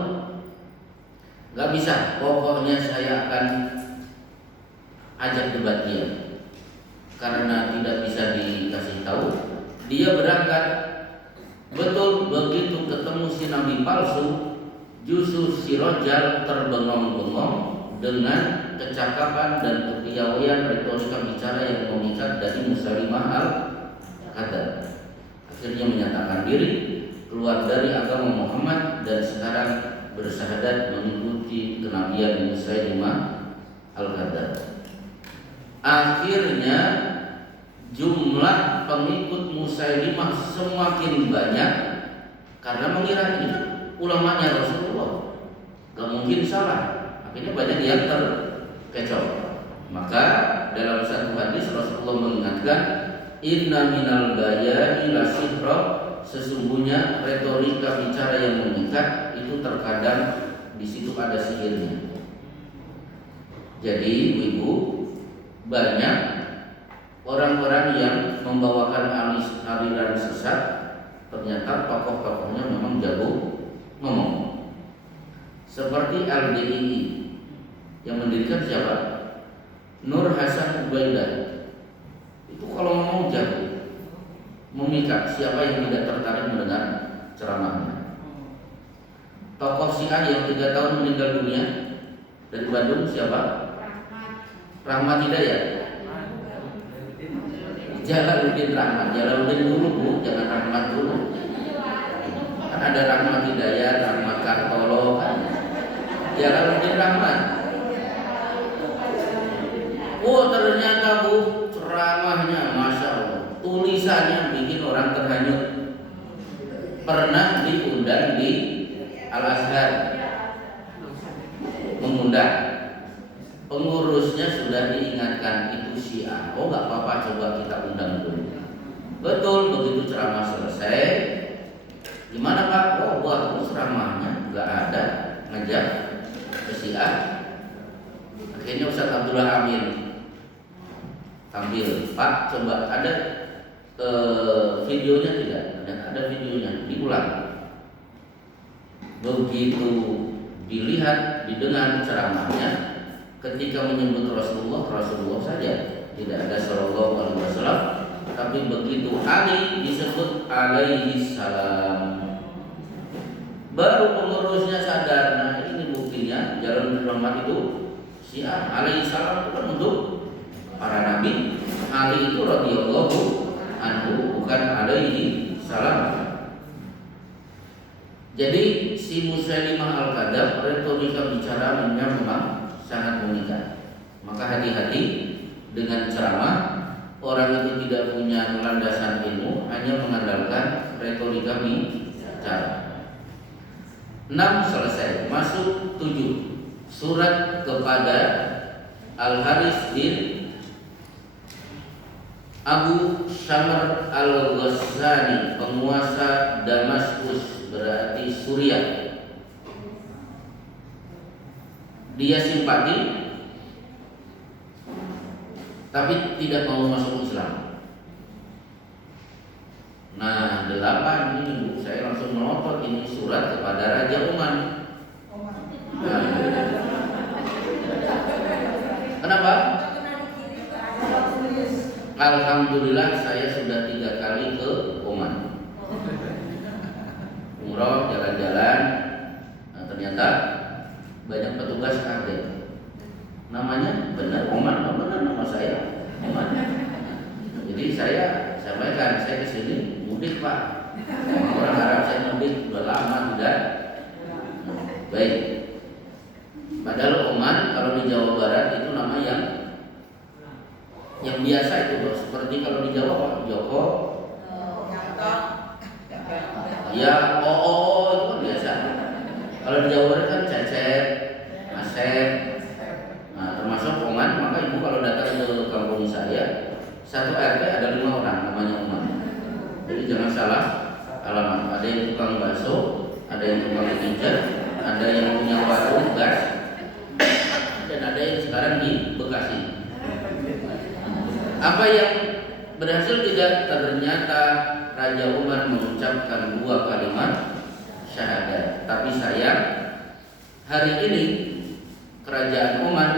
Gak bisa, pokoknya saya akan ajak debat dia. Karena tidak bisa dikasih tahu, dia berangkat. Betul, begitu ketemu si nabi palsu, justru si Rojar terbengong-bengong dengan kecakapan dan kepiawaian retorika bicara yang memikat dari Musailimah Al-Kadzdzab. Akhirnya menyatakan diri, keluar dari agama Muhammad, dan sekarang bersyahadat mengikuti kenabian Musailimah Al-Kadzdzab. Akhirnya jumlah pengikut Musailimah semakin banyak karena mengira ini ulamanya Rasulullah, gak mungkin salah. Akhirnya banyak yang terkecoh. Maka dalam satu hadis Rasulullah mengingatkan, inna minal bayani la sihra, sesungguhnya retorika bicara yang memikat itu terkadang di situ ada sihirnya. Jadi ibu, banyak orang-orang yang membawakan aliran sesat, ternyata tokoh-tokohnya memang jago ngomong. Seperti LDII yang mendirikan siapa? Nur Hasan Ubaidah. Itu kalau ngomong jago, memikat. Siapa yang tidak tertarik mendengar ceramahnya? tokoh Syiah yang 3 tahun meninggal dunia dari Bandung siapa? Rahmat Hidayat. Jalaluddin Rahmat. Jalaluddin dulu Bu, jangan Rahmat dulu. Kan ada Rahmat Hidayat, Rahmat Kartolo kan. Jalaluddin Rahmat. Oh ternyata Bu, ceramahnya Masya Allah, tulisannya bikin orang terhanyut. Pernah diundang di Al-Azhar, mengundang, pengurusnya sudah diingatkan itu Syiah. Oh nggak apa-apa, coba kita undang dulu. Betul, begitu ceramah selesai, gimana Pak? Oh bagus ceramahnya, nggak ada ngajak ke Syiah. Akhirnya Ustaz Abdullah Amin tampil, Pak coba ada videonya tidak? Ada videonya, diulang. Begitu dilihat, didengar ceramahnya, ketika menyebut Rasulullah saja, tidak ada Sallallahu Alaihi Wasallam, tapi begitu Ali disebut alaihi salam, baru pengurusnya sadar. Nah ini buktinya jalan rahmat itu Syiah. Alaihi salam itu kan untuk para nabi, Ali itu radhiyallahu anhu, bukan alaihi salam. Jadi si Musailimah Al-Kadzdzab retorika bicaranya memang sangat memikat. Maka hati-hati dengan ceramah. Orang itu tidak punya landasan ilmu, hanya mengandalkan retorika bicara. 6 selesai. Masuk 7. Surat kepada Al-Haris bin Abu Syamr Al-Ghassani, penguasa Damaskus, berarti Suriah. Dia simpati tapi tidak mau masuk Islam. Nah 8 ini Bu, saya langsung melopot ini surat kepada Raja Oman. Nah, kenapa? Alhamdulillah saya sudah 3 kali ke Oman, umroh, jalan-jalan. Nah, ternyata banyak petugas kaget. Namanya benar Oman, benar nama saya Oman. Jadi saya sampaikan, saya kesini mudik Pak. Orang Arab saya mudik sudah lama tidak. Baik. Padahal Oman kalau di Jawa Barat itu nama yang biasa itu Bos. Seperti kalau di Jawa Pak Joko, ya itu kan biasa. Kalau di Jawa Barat kan Cecep, Asep. Nah, termasuk Oman. Maka ibu kalau datang ke kampung saya, satu RT ada 5 orang namanya Oman. Jadi jangan salah alamat. Ada yang tukang bakso, ada yang tukang pijat, ada yang punya warung gas, dan ada yang sekarang di Bekasi. Apa yang berhasil tidak? Ternyata Raja Umar mengucapkan 2 kalimat syahadat. Tapi sayang, hari ini kerajaan Oman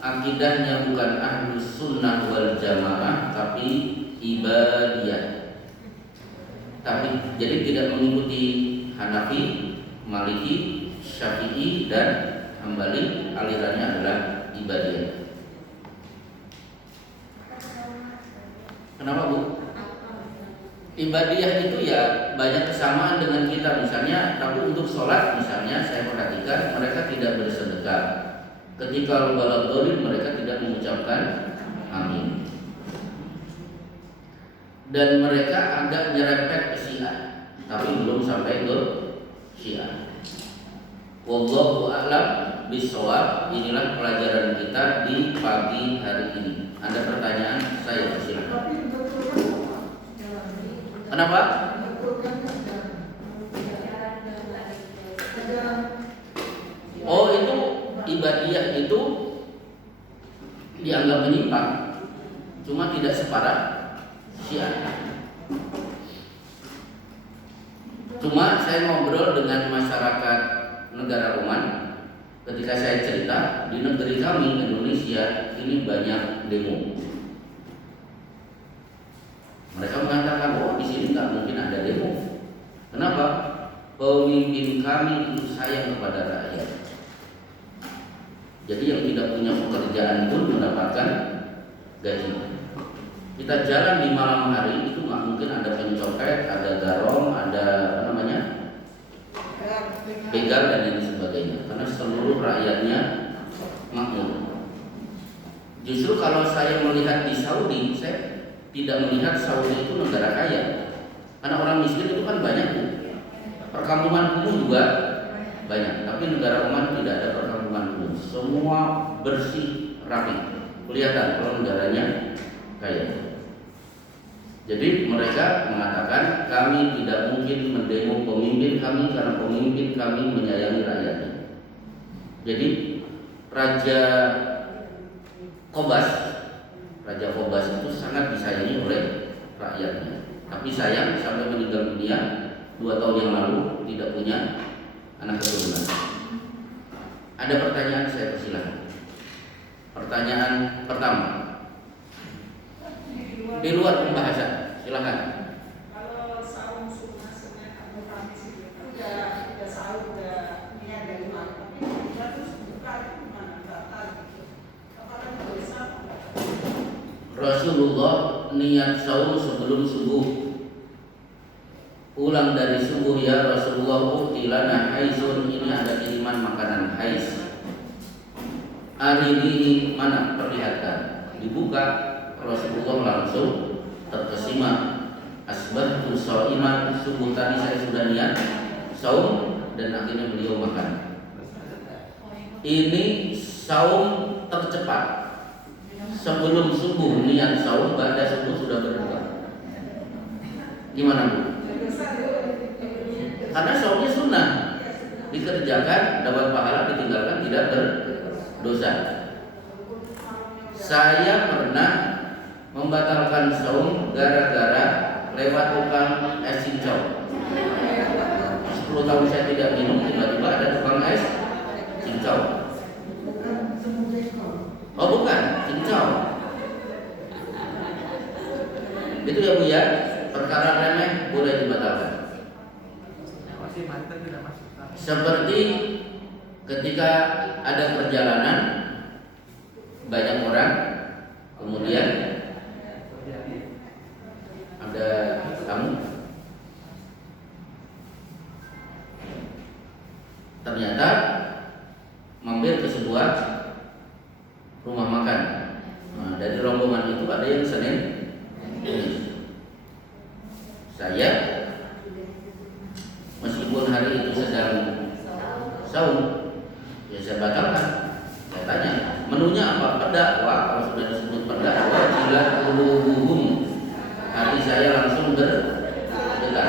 akidahnya bukan ahlus sunnah wal jamaah, tapi ibadiyah. Tapi jadi tidak mengikuti Hanafi, Maliki, Syafi'i dan Hambali. Alirannya adalah ibadiyah. Kenapa Bu? Ibadiyah itu ya banyak kesamaan dengan kita misalnya, tapi untuk sholat misalnya saya perhatikan mereka tidak bersedekah. Ketika baladolin mereka tidak mengucapkan amin. Dan mereka agak nyerempet ke Syiah, tapi belum sampai ke Syiah. Wallahu a'lam bishawab. Inilah pelajaran kita di pagi hari ini. Ada pertanyaan? Saya silakan. Kenapa? Oh itu ibadiyah itu dianggap menyimpang, cuma tidak separah Syiah. Cuma saya ngobrol dengan masyarakat negara Oman. Ketika saya cerita di negeri kami Indonesia ini banyak demo, mereka mengatakan, oh di sini nggak mungkin ada demo. Kenapa? pemimpin kami itu sayang kepada rakyat. Jadi yang tidak punya pekerjaan pun mendapatkan gaji. Kita jalan di malam hari itu nggak mungkin ada pencopet, ada garong, ada apa namanya, begal dan lain sebagainya, karena seluruh rakyatnya makmur. Justru kalau saya melihat di Saudi, saya tidak melihat Saudi itu negara kaya, karena orang miskin itu kan banyak tuh. Perkampungan kumuh juga banyak, tapi negara Oman tidak ada perkampungan kumuh. Semua bersih, rapi, kelihatan kalau negaranya kaya. Jadi mereka mengatakan kami tidak mungkin mendemo pemimpin kami karena pemimpin kami menyayangi rakyatnya. Jadi Raja Qobas itu sangat disayangi oleh rakyatnya. Tapi sayang sampai meninggal dunia 2 tahun yang lalu tidak punya anak keturunan. Ada pertanyaan, saya persilahkan. Pertanyaan pertama di luar pembahasan, silakan. Kalau saum sunnah atau Kamis itu udah saum, udah niat dari malam, tapi kita terus buka itu mana batal gitu. Apakah dosa? Rasulullah niat saum sebelum subuh. Pulang dari subuh, ya Rasulullah, utilana haisun, ini ada kiriman makanan hais. Hari ini mana, perlihatkan. Dibuka, Rasulullah langsung terkesima. Asbahtu shaiman, subuh tadi saya sudah niat saum dan akhirnya beliau makan. Ini saum tercepat. Sebelum subuh niat saum, pada subuh sudah berbuka. Gimana Bu? Karena saumnya sunnah, dikerjakan dapat pahala, ditinggalkan tidak berdosa. Saya pernah membatalkan saum gara-gara lewat tukang es cincau. 10 tahun saya tidak minum, tiba-tiba ada tukang es cincau. Oh bukan, cincau. Itu ya Bu ya, perkara remeh boleh dibatalkan. Seperti ketika ada perjalanan banyak orang, kemudian ada tamu, ternyata mampir ke sebuah rumah makan. Nah, dari rombongan itu ada yang Senin. Saya meskipun hari itu sedang saum, ya saya batalkan. Saya tanya, menunya apa? Pedak. Wah, kalau sudah disebut pedak, wajilat qulubuhum, hati saya langsung bergetar.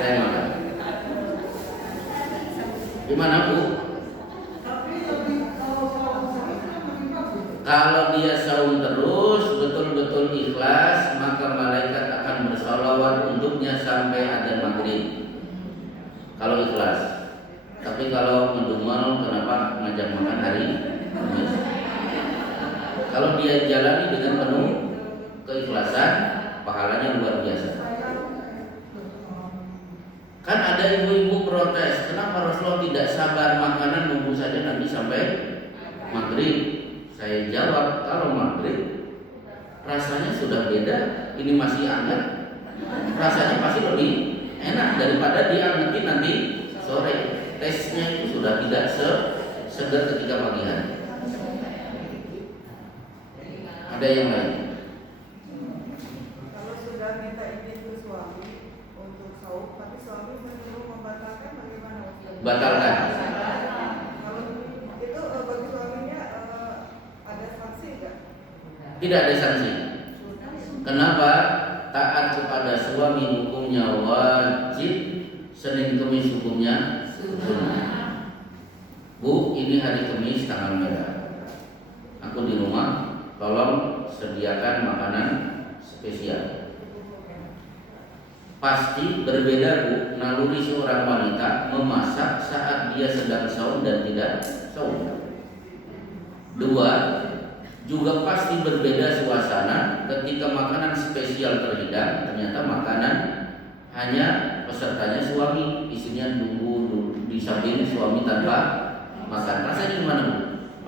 Saya makan. Gimana Bu? Kalau dia saum terus, betul-betul ikhlas, maka malaikat akan bersalawat untuknya sampai adzan maghrib. Kalau ikhlas. Tapi kalau mendumel, kenapa ngajak makan hari Kamis? Kalau dia jalani dengan penuh keikhlasan, pahalanya luar biasa. Kan ada ibu-ibu protes, kenapa Rasulullah tidak sabar makanan nunggu saja nanti sampai maghrib? Saya jawab, kalau maghrib rasanya sudah beda, ini masih hangat, rasanya pasti lebih enak daripada diangetin nanti sore. Tesnya itu sudah tidak segar ketika pagi hari. Ada yang lain? Kalau sudah minta izin ke suami untuk saum, tapi suami menyuruh membatalkan, bagaimana? Batalkan. Kalau itu bagi suaminya ada sanksi nggak? Tidak ada sanksi. Kenapa? Taat kepada suami hukumnya wajib, Senin Kemis hukumnya sunnah. Bu, ini hari Kamis tanggal merah. Aku di rumah, tolong sediakan makanan spesial. Pasti berbeda Bu, naluri seorang wanita memasak saat dia sedang saum dan tidak saum. 2, juga pasti berbeda suasana ketika makanan spesial terhidang, ternyata makanan hanya pesertanya suami, istrinya nunggu di samping suami tanpa makan. Rasanya gimana Bu?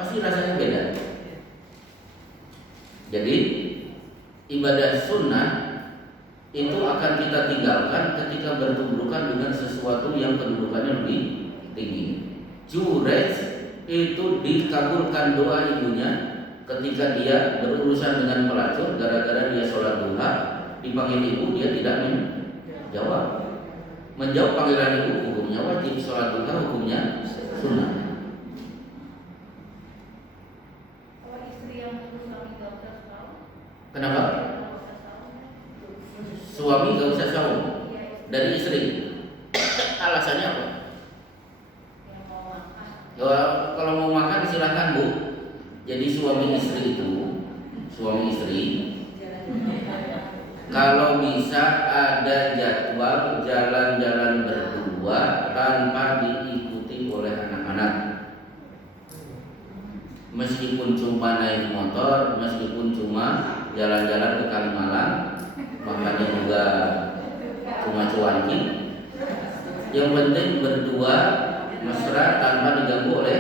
Pasti rasanya beda. Jadi ibadah sunnah itu akan kita tinggalkan ketika bertuburukan dengan sesuatu yang kedudukannya lebih tinggi. Jurej itu dikabulkan doa ibunya ketika dia berurusan dengan pelacur gara-gara dia sholat duha, dipanggil ibu dia tidak menjawab. Menjawab panggilan ibu hukumnya wajib, sholat duha hukumnya sunnah. Kalau istri yang suami gak usah tahu. Kenapa? Suami gak usah saum dari istri. Alasannya apa? Ya, kalau mau makan silahkan Bu. Jadi suami istri kalau bisa ada jadwal jalan-jalan berdua tanpa diikuti oleh anak-anak. Meskipun cuma naik motor, meskipun cuma jalan-jalan ke Kalimalang, makanya juga cuma cuanki. Yang penting berdua mesra tanpa diganggu oleh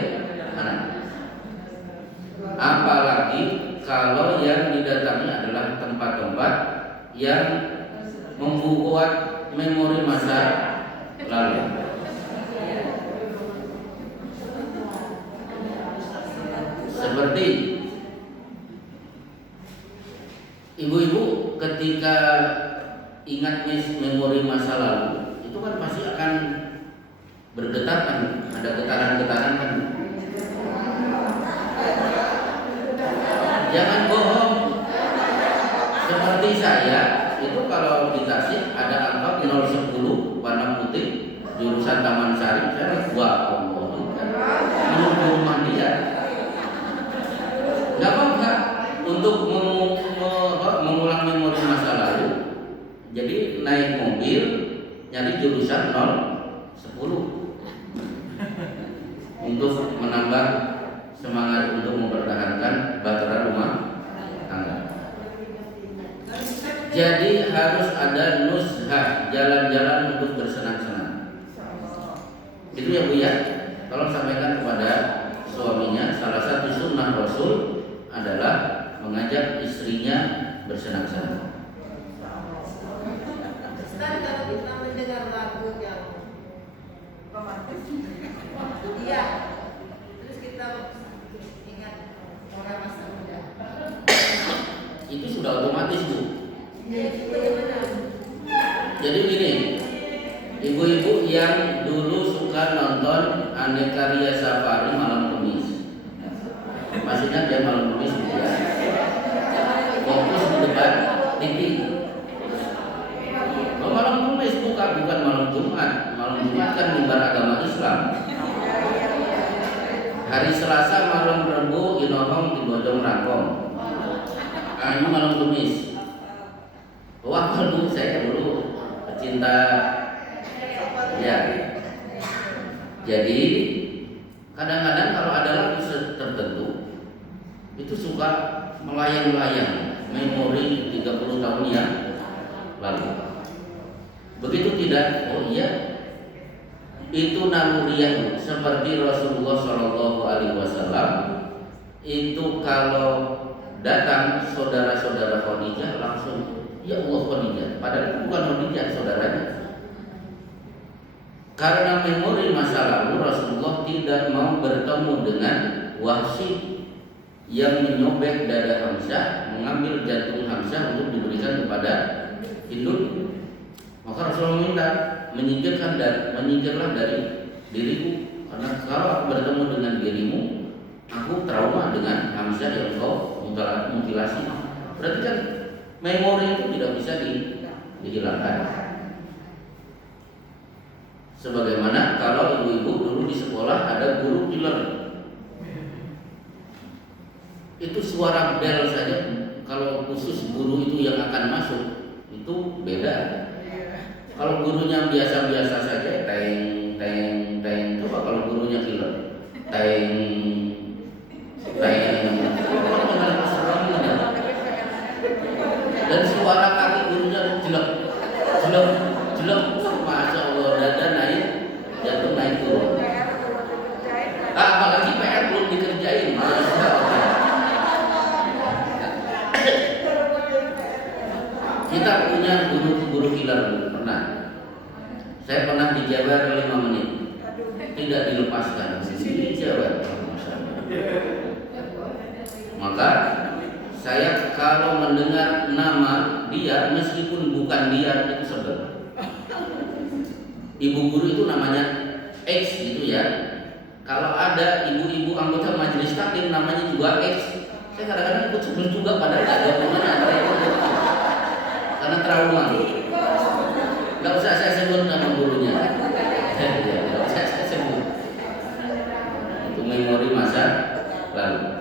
anak. Apalagi kalau yang didatangi adalah tempat-tempat yang membuat memori masa lalu. Seperti ibu-ibu ketika ingat memori masa lalu, itu kan pasti akan bergetar kan, ada getaran-getaran kan. Jangan bohong. Seperti saya itu kalau di Tasik ada angkot 010 warna putih jurusan Taman Sari, saya wah menuju rumah dia. Gak apa-apa untuk mengulang memori masa lalu. Jadi naik mobil nyari jurusan 010 untuk menambah semangat untuk mempertahankan bahtera rumah tangga. Jadi harus ada nuzhah, jalan-jalan untuk bersenang-senang. Itu ya Bu ya. Tolong sampaikan kepada suaminya, salah satu sunnah Rasul adalah mengajak istrinya bersenang-senang. Kan kalau kita mendengar lagu yang romantis, iya, terus kita ingat orang masa muda. Itu sudah otomatis Bu. Jadi bagaimana? Jadi gini, ibu-ibu yang dulu suka nonton Aneka Ria Safari malam Kamis, masih ingat ya malam Kamis Bu ya? Fokus di depan TV. Oh, malam Kamis bukan malam Jumat. Malam Jumat kan mimbar agama Islam. Hari Selasa malam Rebo inohong di Bojong Rangkong. Ini malam Kamis. Wah, dulu saya dulu pecinta ya. Jadi kadang-kadang kalau ada lagu tertentu itu suka melayang-layang memori 30 tahun yang lalu. Begitu tidak? Oh iya, itu naluriah seperti Rasulullah SAW itu kalau datang saudara-saudara Khadijah langsung ya Allah Khadijah, padahal itu bukan Khadijah saudaranya. Karena memori masa lalu Rasulullah tidak mau bertemu dengan Wahsy yang menyobek dada Hamzah, mengambil jantung Hamzah untuk diberikan kepada Hindun. Maka Rasulullah minta menyingkirlah dari diriku, karena kalau aku bertemu dengan dirimu, aku trauma dengan Hamzah yang kau mutilasi. Berarti kan memori itu tidak bisa dihilangkan. Sebagaimana kalau ibu-ibu dulu di sekolah ada guru killer, itu suara bel saja kalau khusus guru itu yang akan masuk itu beda. Kalau gurunya biasa-biasa saja, teng teng teng, coba kalau gurunya killer, teng teng, dan suara kaki gurunya jelek jelek jelek, masuk Apalagi PR belum dikerjain. Kita punya guru killer pernah. Saya pernah dijabar 5 menit, tidak dilepaskan. Dijabar. Maka saya kalau mendengar nama dia, meskipun bukan dia, itu sebel. Ibu guru itu namanya X gitu ya. Kalau ada ibu-ibu anggota majelis taklim namanya juga X, saya kadang-kadang ikut sebel juga, padahal nggak ada hubungannya antara itu. Karena trauma. Nggak usah saya sebut nama gurunya. Nggak usah saya sebut. Itu memori masa lalu.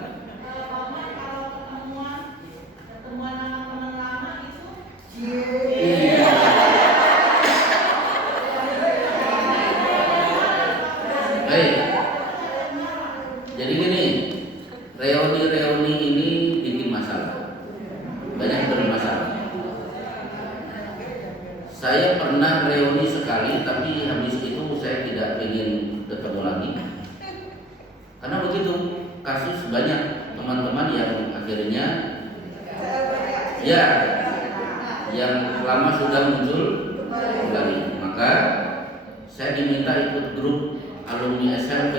Jadi gini, reuni-reuni ini bikin masalah, banyak bermasalah. Saya pernah reuni sekali, tapi habis itu saya tidak ingin ketemu lagi. Karena begitu, kasus banyak teman-teman yang akhirnya ya, yang lama sudah muncul kembali. Maka saya diminta ikut grup alumni SMP,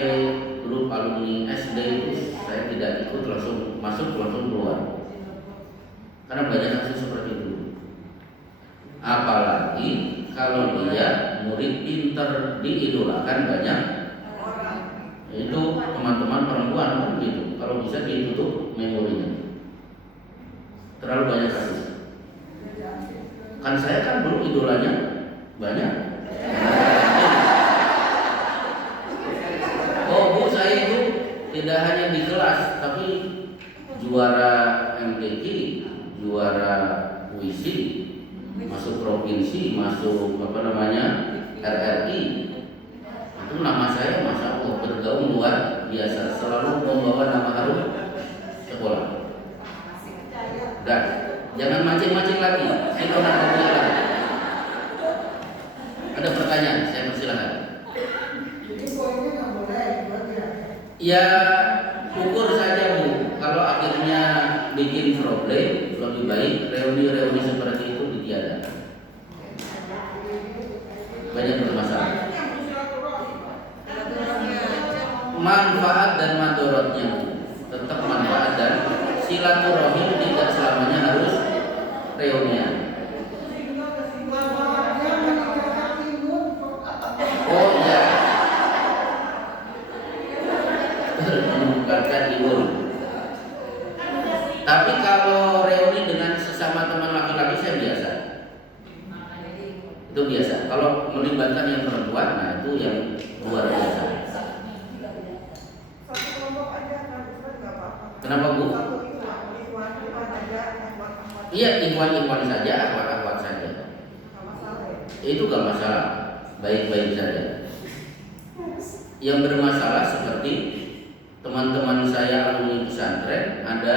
grup alumni SD, itu saya tidak ikut, langsung masuk langsung keluar. Karena banyak kasus seperti itu. Apalagi kalau dia murid pinter, diidolakan banyak orang. Itu teman-teman perempuan kan gitu. Kalau bisa ditutup memorinya. Terlalu banyak kasus. Kan saya kan belum idolanya banyak. Oh bu, saya itu tidak hanya di kelas, tapi juara MTQ, juara puisi, masuk provinsi, masuk RRI. Itu nama saya, masya Allah, bergaung luar biasa, selalu membawa nama harum sekolah. Dan jangan mancing-mancing lagi, kita nak berjalan. Ada pertanyaan, saya persilakan. Jadi poinnya nggak boleh buat ya? Ya ukur saja bu. Kalau akhirnya bikin problem, lebih baik reuni-reuni seperti itu ditiadakan. Banyak bermasalah. Manfaat dan madorotnya, tetap manfaat dan silaturahim tidak selamanya harus reunian. Oh ya, meningkatkan imun. Tapi kalau reuni dengan sesama teman laki-laki saya biasa. Itu biasa. Kalau melibatkan yang perempuan, nah itu yang luar biasa. Satu kelompok aja kan Ustaz, nggak apa-apa. Kenapa bu? Satu ikhwan aja, akhwat-akhwat. Iya, ikhwan-ikhwan saja, akhwat-akhwat saja. Nggak masalah ya. Itu gak masalah, baik-baik saja. Yang bermasalah seperti teman-teman saya alumni pesantren, ada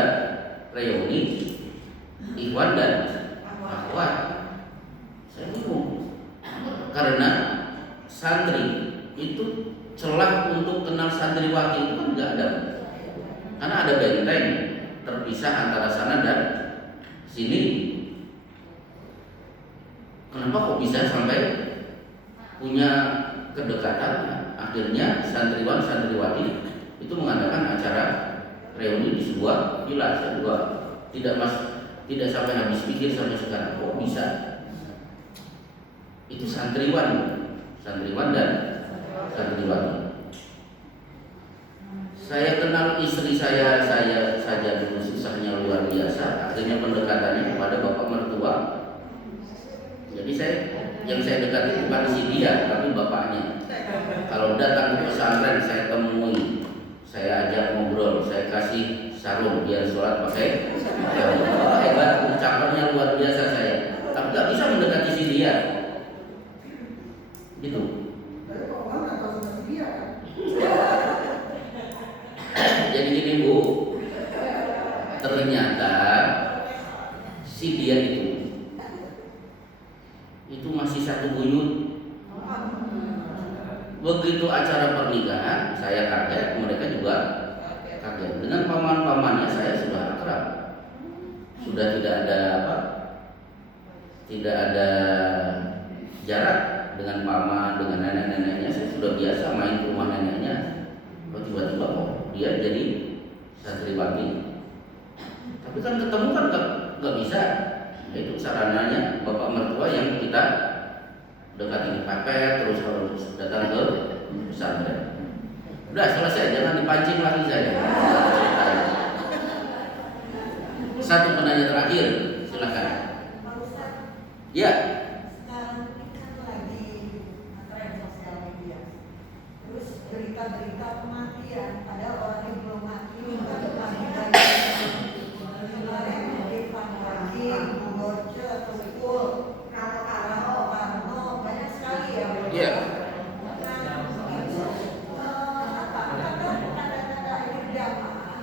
reuni ikhwan dan akhwat. Saya bingung. Karena santri itu celah untuk kenal santriwati itu kan nggak ada. Karena ada benteng terpisah antara sana dan sini. Kenapa kok bisa sampai punya kedekatan? Akhirnya santriwan santriwati itu mengadakan acara reuni di sebuah villa. Saya juga tidak sampai habis pikir sampai sekarang kok bisa. Itu santriwan dan santriwati. Saya kenal istri saya saja dulu susahnya luar biasa. Akhirnya pendekatannya kepada bapak mertua. Jadi yang saya dekati bukan si dia, tapi bapaknya. Kalau datang ke pesantren saya temui, saya ajak ngobrol, saya kasih sarung biar sholat pakai sarung. Oh, hebat, ucapannya luar biasa saya. Tapi nggak bisa mendekati si dia. Gitu. Tapi kok orang nggak tahu sama dia kan? Jadi gini bu, ternyata si dia itu masih satu buyut. Begitu acara pernikahan, saya kaget, mereka juga kaget. Dengan paman-pamannya saya sudah akrab, sudah tidak ada tidak ada jarak dengan paman, dengan nenek-neneknya. Saya sudah biasa main ke rumah neneknya. Tiba-tiba dia jadi santriwati. Tapi kan ketemu kan nggak bisa. Itu sarananya bapak mertua yang kita dekati dipepet, terus harus datang ke pesantren. Udah selesai, jangan dipancing lagi saya. Satu penanya terakhir, silakan. Ya. Sekarang ini kan lagi tren sosial media. Terus berita-berita kematian, padahal orang yang belum mati tapi mati dari kemarin mungkin pagi, Boce, Tukul, Karno, banyak sekali ya. Iya. Tanda-tanda akhir zaman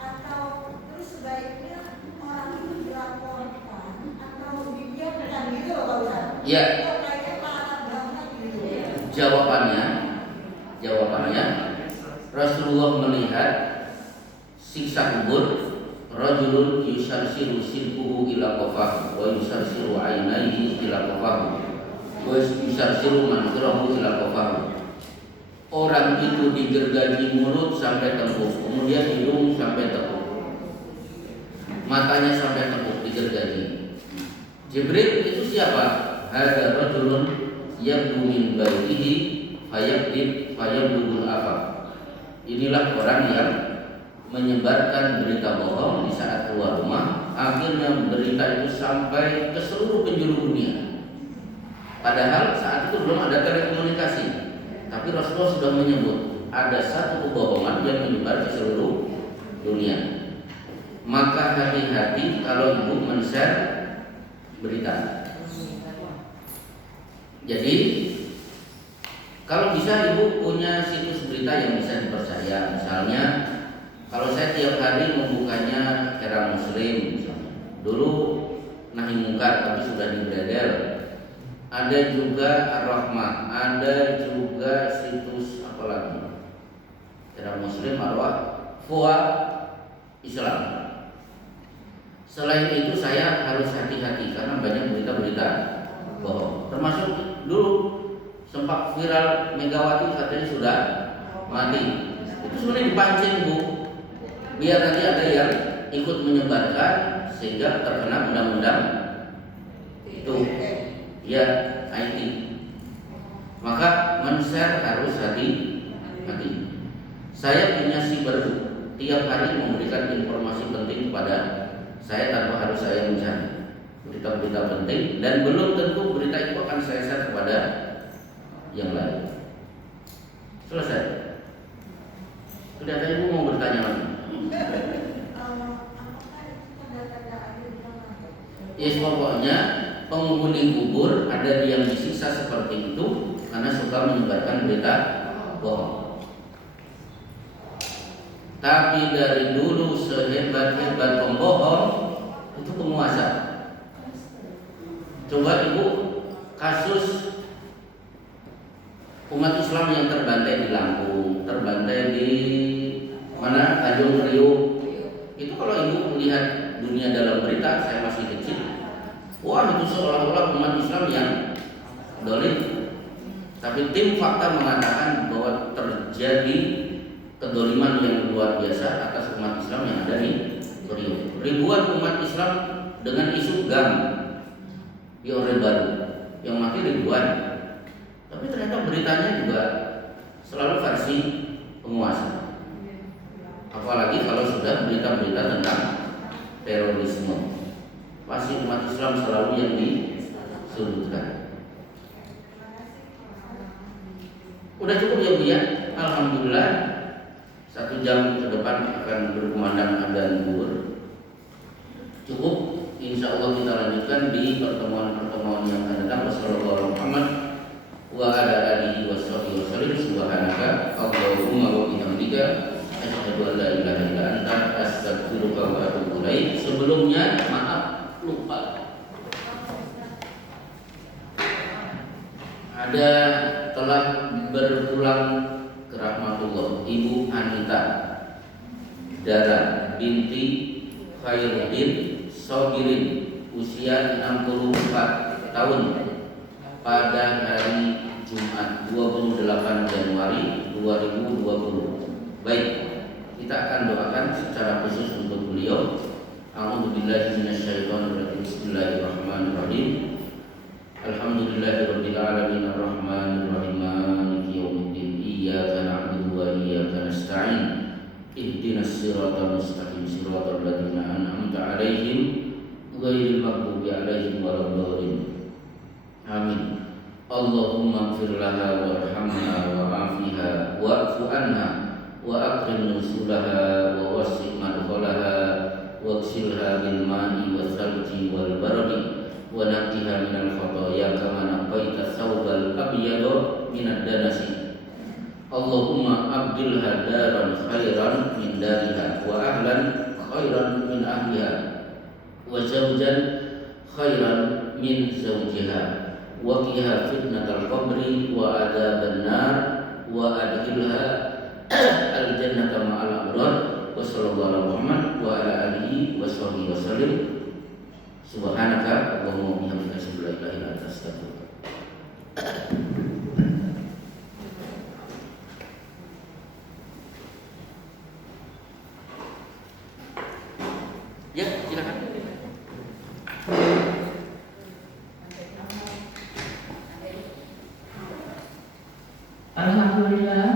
atau terus sebaiknya orang itu dilaporkan atau dibiarkan gitu loh Pak Ustaz. Iya. Kayaknya parah banget gitu. Jawabannya Rasulullah melihat siksa kubur, rajulun yusarsiru sirkuhu ila qafahu wa yusarsiru ainaihi ila qafahu wa yusarsiru manzurahu ila qafahu. Orang itu digergaji mulut sampai tepuk, kemudian hidung sampai tepuk, matanya sampai tepuk, digergaji. Jibril itu siapa? Hadza rajulun yabdu min baitihi fayabdib fayabdul afaq. Inilah orang yang menyebarkan berita bohong di saat keluar rumah, akhirnya berita itu sampai ke seluruh penjuru dunia. Padahal saat itu belum ada telekomunikasi, tapi Rasulullah sudah menyebut ada satu kebohongan yang menyebar ke seluruh dunia. Maka hati-hati kalau ibu men-share berita. Jadi kalau bisa ibu punya situs berita yang bisa dipercaya. Misalnya kalau saya tiap hari membukanya Era Muslim misalnya. Dulu Nahi Mungkar tapi sudah dibredel. Ada juga Ar-Rahmah, ada juga situs apa lagi? Era Muslim, Arwah, Fuwa, Islam. Selain itu saya harus hati-hati karena banyak berita-berita bohong. Termasuk dulu sempat viral Megawati katanya sudah mati. Itu sebenarnya dipancing Bu, biar nanti ada yang ikut menyebarkan sehingga terkena undang-undang itu ya IT. Maka men-share harus hati-hati. Saya punya siber, tiap hari memberikan informasi penting kepada saya tanpa harus saya mencari berita-berita penting, dan belum tentu berita itu akan saya share kepada yang lain. Selesai. Kelihatannya ibu mau bertanya lagi. Apakah itu tanda-tanda akhir zaman? Yes, pokoknya penghuni kubur ada yang disiksa seperti itu karena suka menyebarkan berita bohong. Tapi dari dulu sehebat-hebat pembohong itu penguasa. Coba ibu kasus umat Islam yang terbantai di Lampung, terbantai di mana, Tanjung Priok. Itu kalau ibu melihat dunia dalam berita, saya masih kecil, wah itu seolah-olah umat Islam yang dolim. Tapi tim fakta mengatakan bahwa terjadi kedoliman yang luar biasa atas umat Islam yang ada di Priok. Ribuan umat Islam dengan isu GAM di Orde Baru, yang mati ribuan. Tapi ternyata beritanya juga selalu versi penguasa. Apalagi kalau sudah berita-berita tentang terorisme, pasti umat Islam selalu yang disudutkan. Udah cukup ya Bu ya? Alhamdulillah 1 jam ke depan akan berkumandang adzan zuhur. Cukup, insya Allah kita lanjutkan di pertemuan-pertemuan yang akan datang. Wassalamualaikum warahmatullahi wa ala alihi washabihi wasallam. Subhanaka Allahumma wa bihamdika asyhadu an la ilaha illa anta astaghfiruka wa atubu ilaik. Sebelumnya maaf lupa, ada telah berpulang ke rahmatullah Ibu Anita Dara binti Khairuddin Sobirin, usia 64 tahun, pada hari Jumat 28 Januari 2020. Baik, kita akan doakan secara khusus untuk beliau. A'udzubillahi minasyaitonirrajim. Bismillahirrahmanirrahim. Alhamdulillahirabbil alamin arrahmanir rahim maliki yaumiddin. Iyyaka na'budu wa iyyaka nasta'in. Ihdinas siratal mustaqim siratal ladzina an'amta 'alaihim ghairil maghdubi 'alaihim waladdallin. Amin. Allahumma ighfir laha warhamha wa'afiha wa'fu anha wa akrim nuzulaha wa wasi' madkhalaha waghsilha bil ma'i wal thalji wal bardi wa naqqiha minal khataaya kama naqaita thawbal abyada minad danasi. Allahumma abdilha daran khairan min dariha wa ahlan khairan min ahliha wa zawjan khairan min zawjiha wa qiha fitnatal qabri wa adzaban nar wa adkhilha al jannata ma'al abrar. Wa sallallahu ala Muhammad wa ala alihi wa sahbihi wasallim. Subhanaka Allahumma wa bihamdika asyhadu an la ilaha illa anta astaghfiruka. Ya, silakan. Alhamdulillah.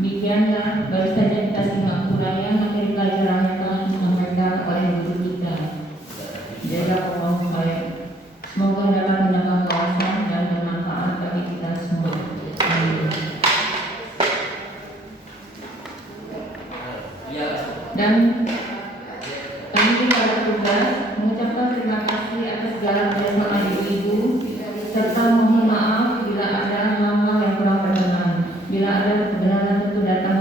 Demikianlah baru saja kita simak uraian materi pelajaran yang telah disampaikan oleh guru kita. Jazakallahu khairan. Semoga dapat menambah wawasan dan bermanfaat bagi kita semua. Amin. Dan kami juga bertugas mengucapkan terima kasih atas segala kerjasama ibu-ibu serta mohon maaf bila ada hal-hal yang kurang berkenan. Bila ada kebenaran tentu datang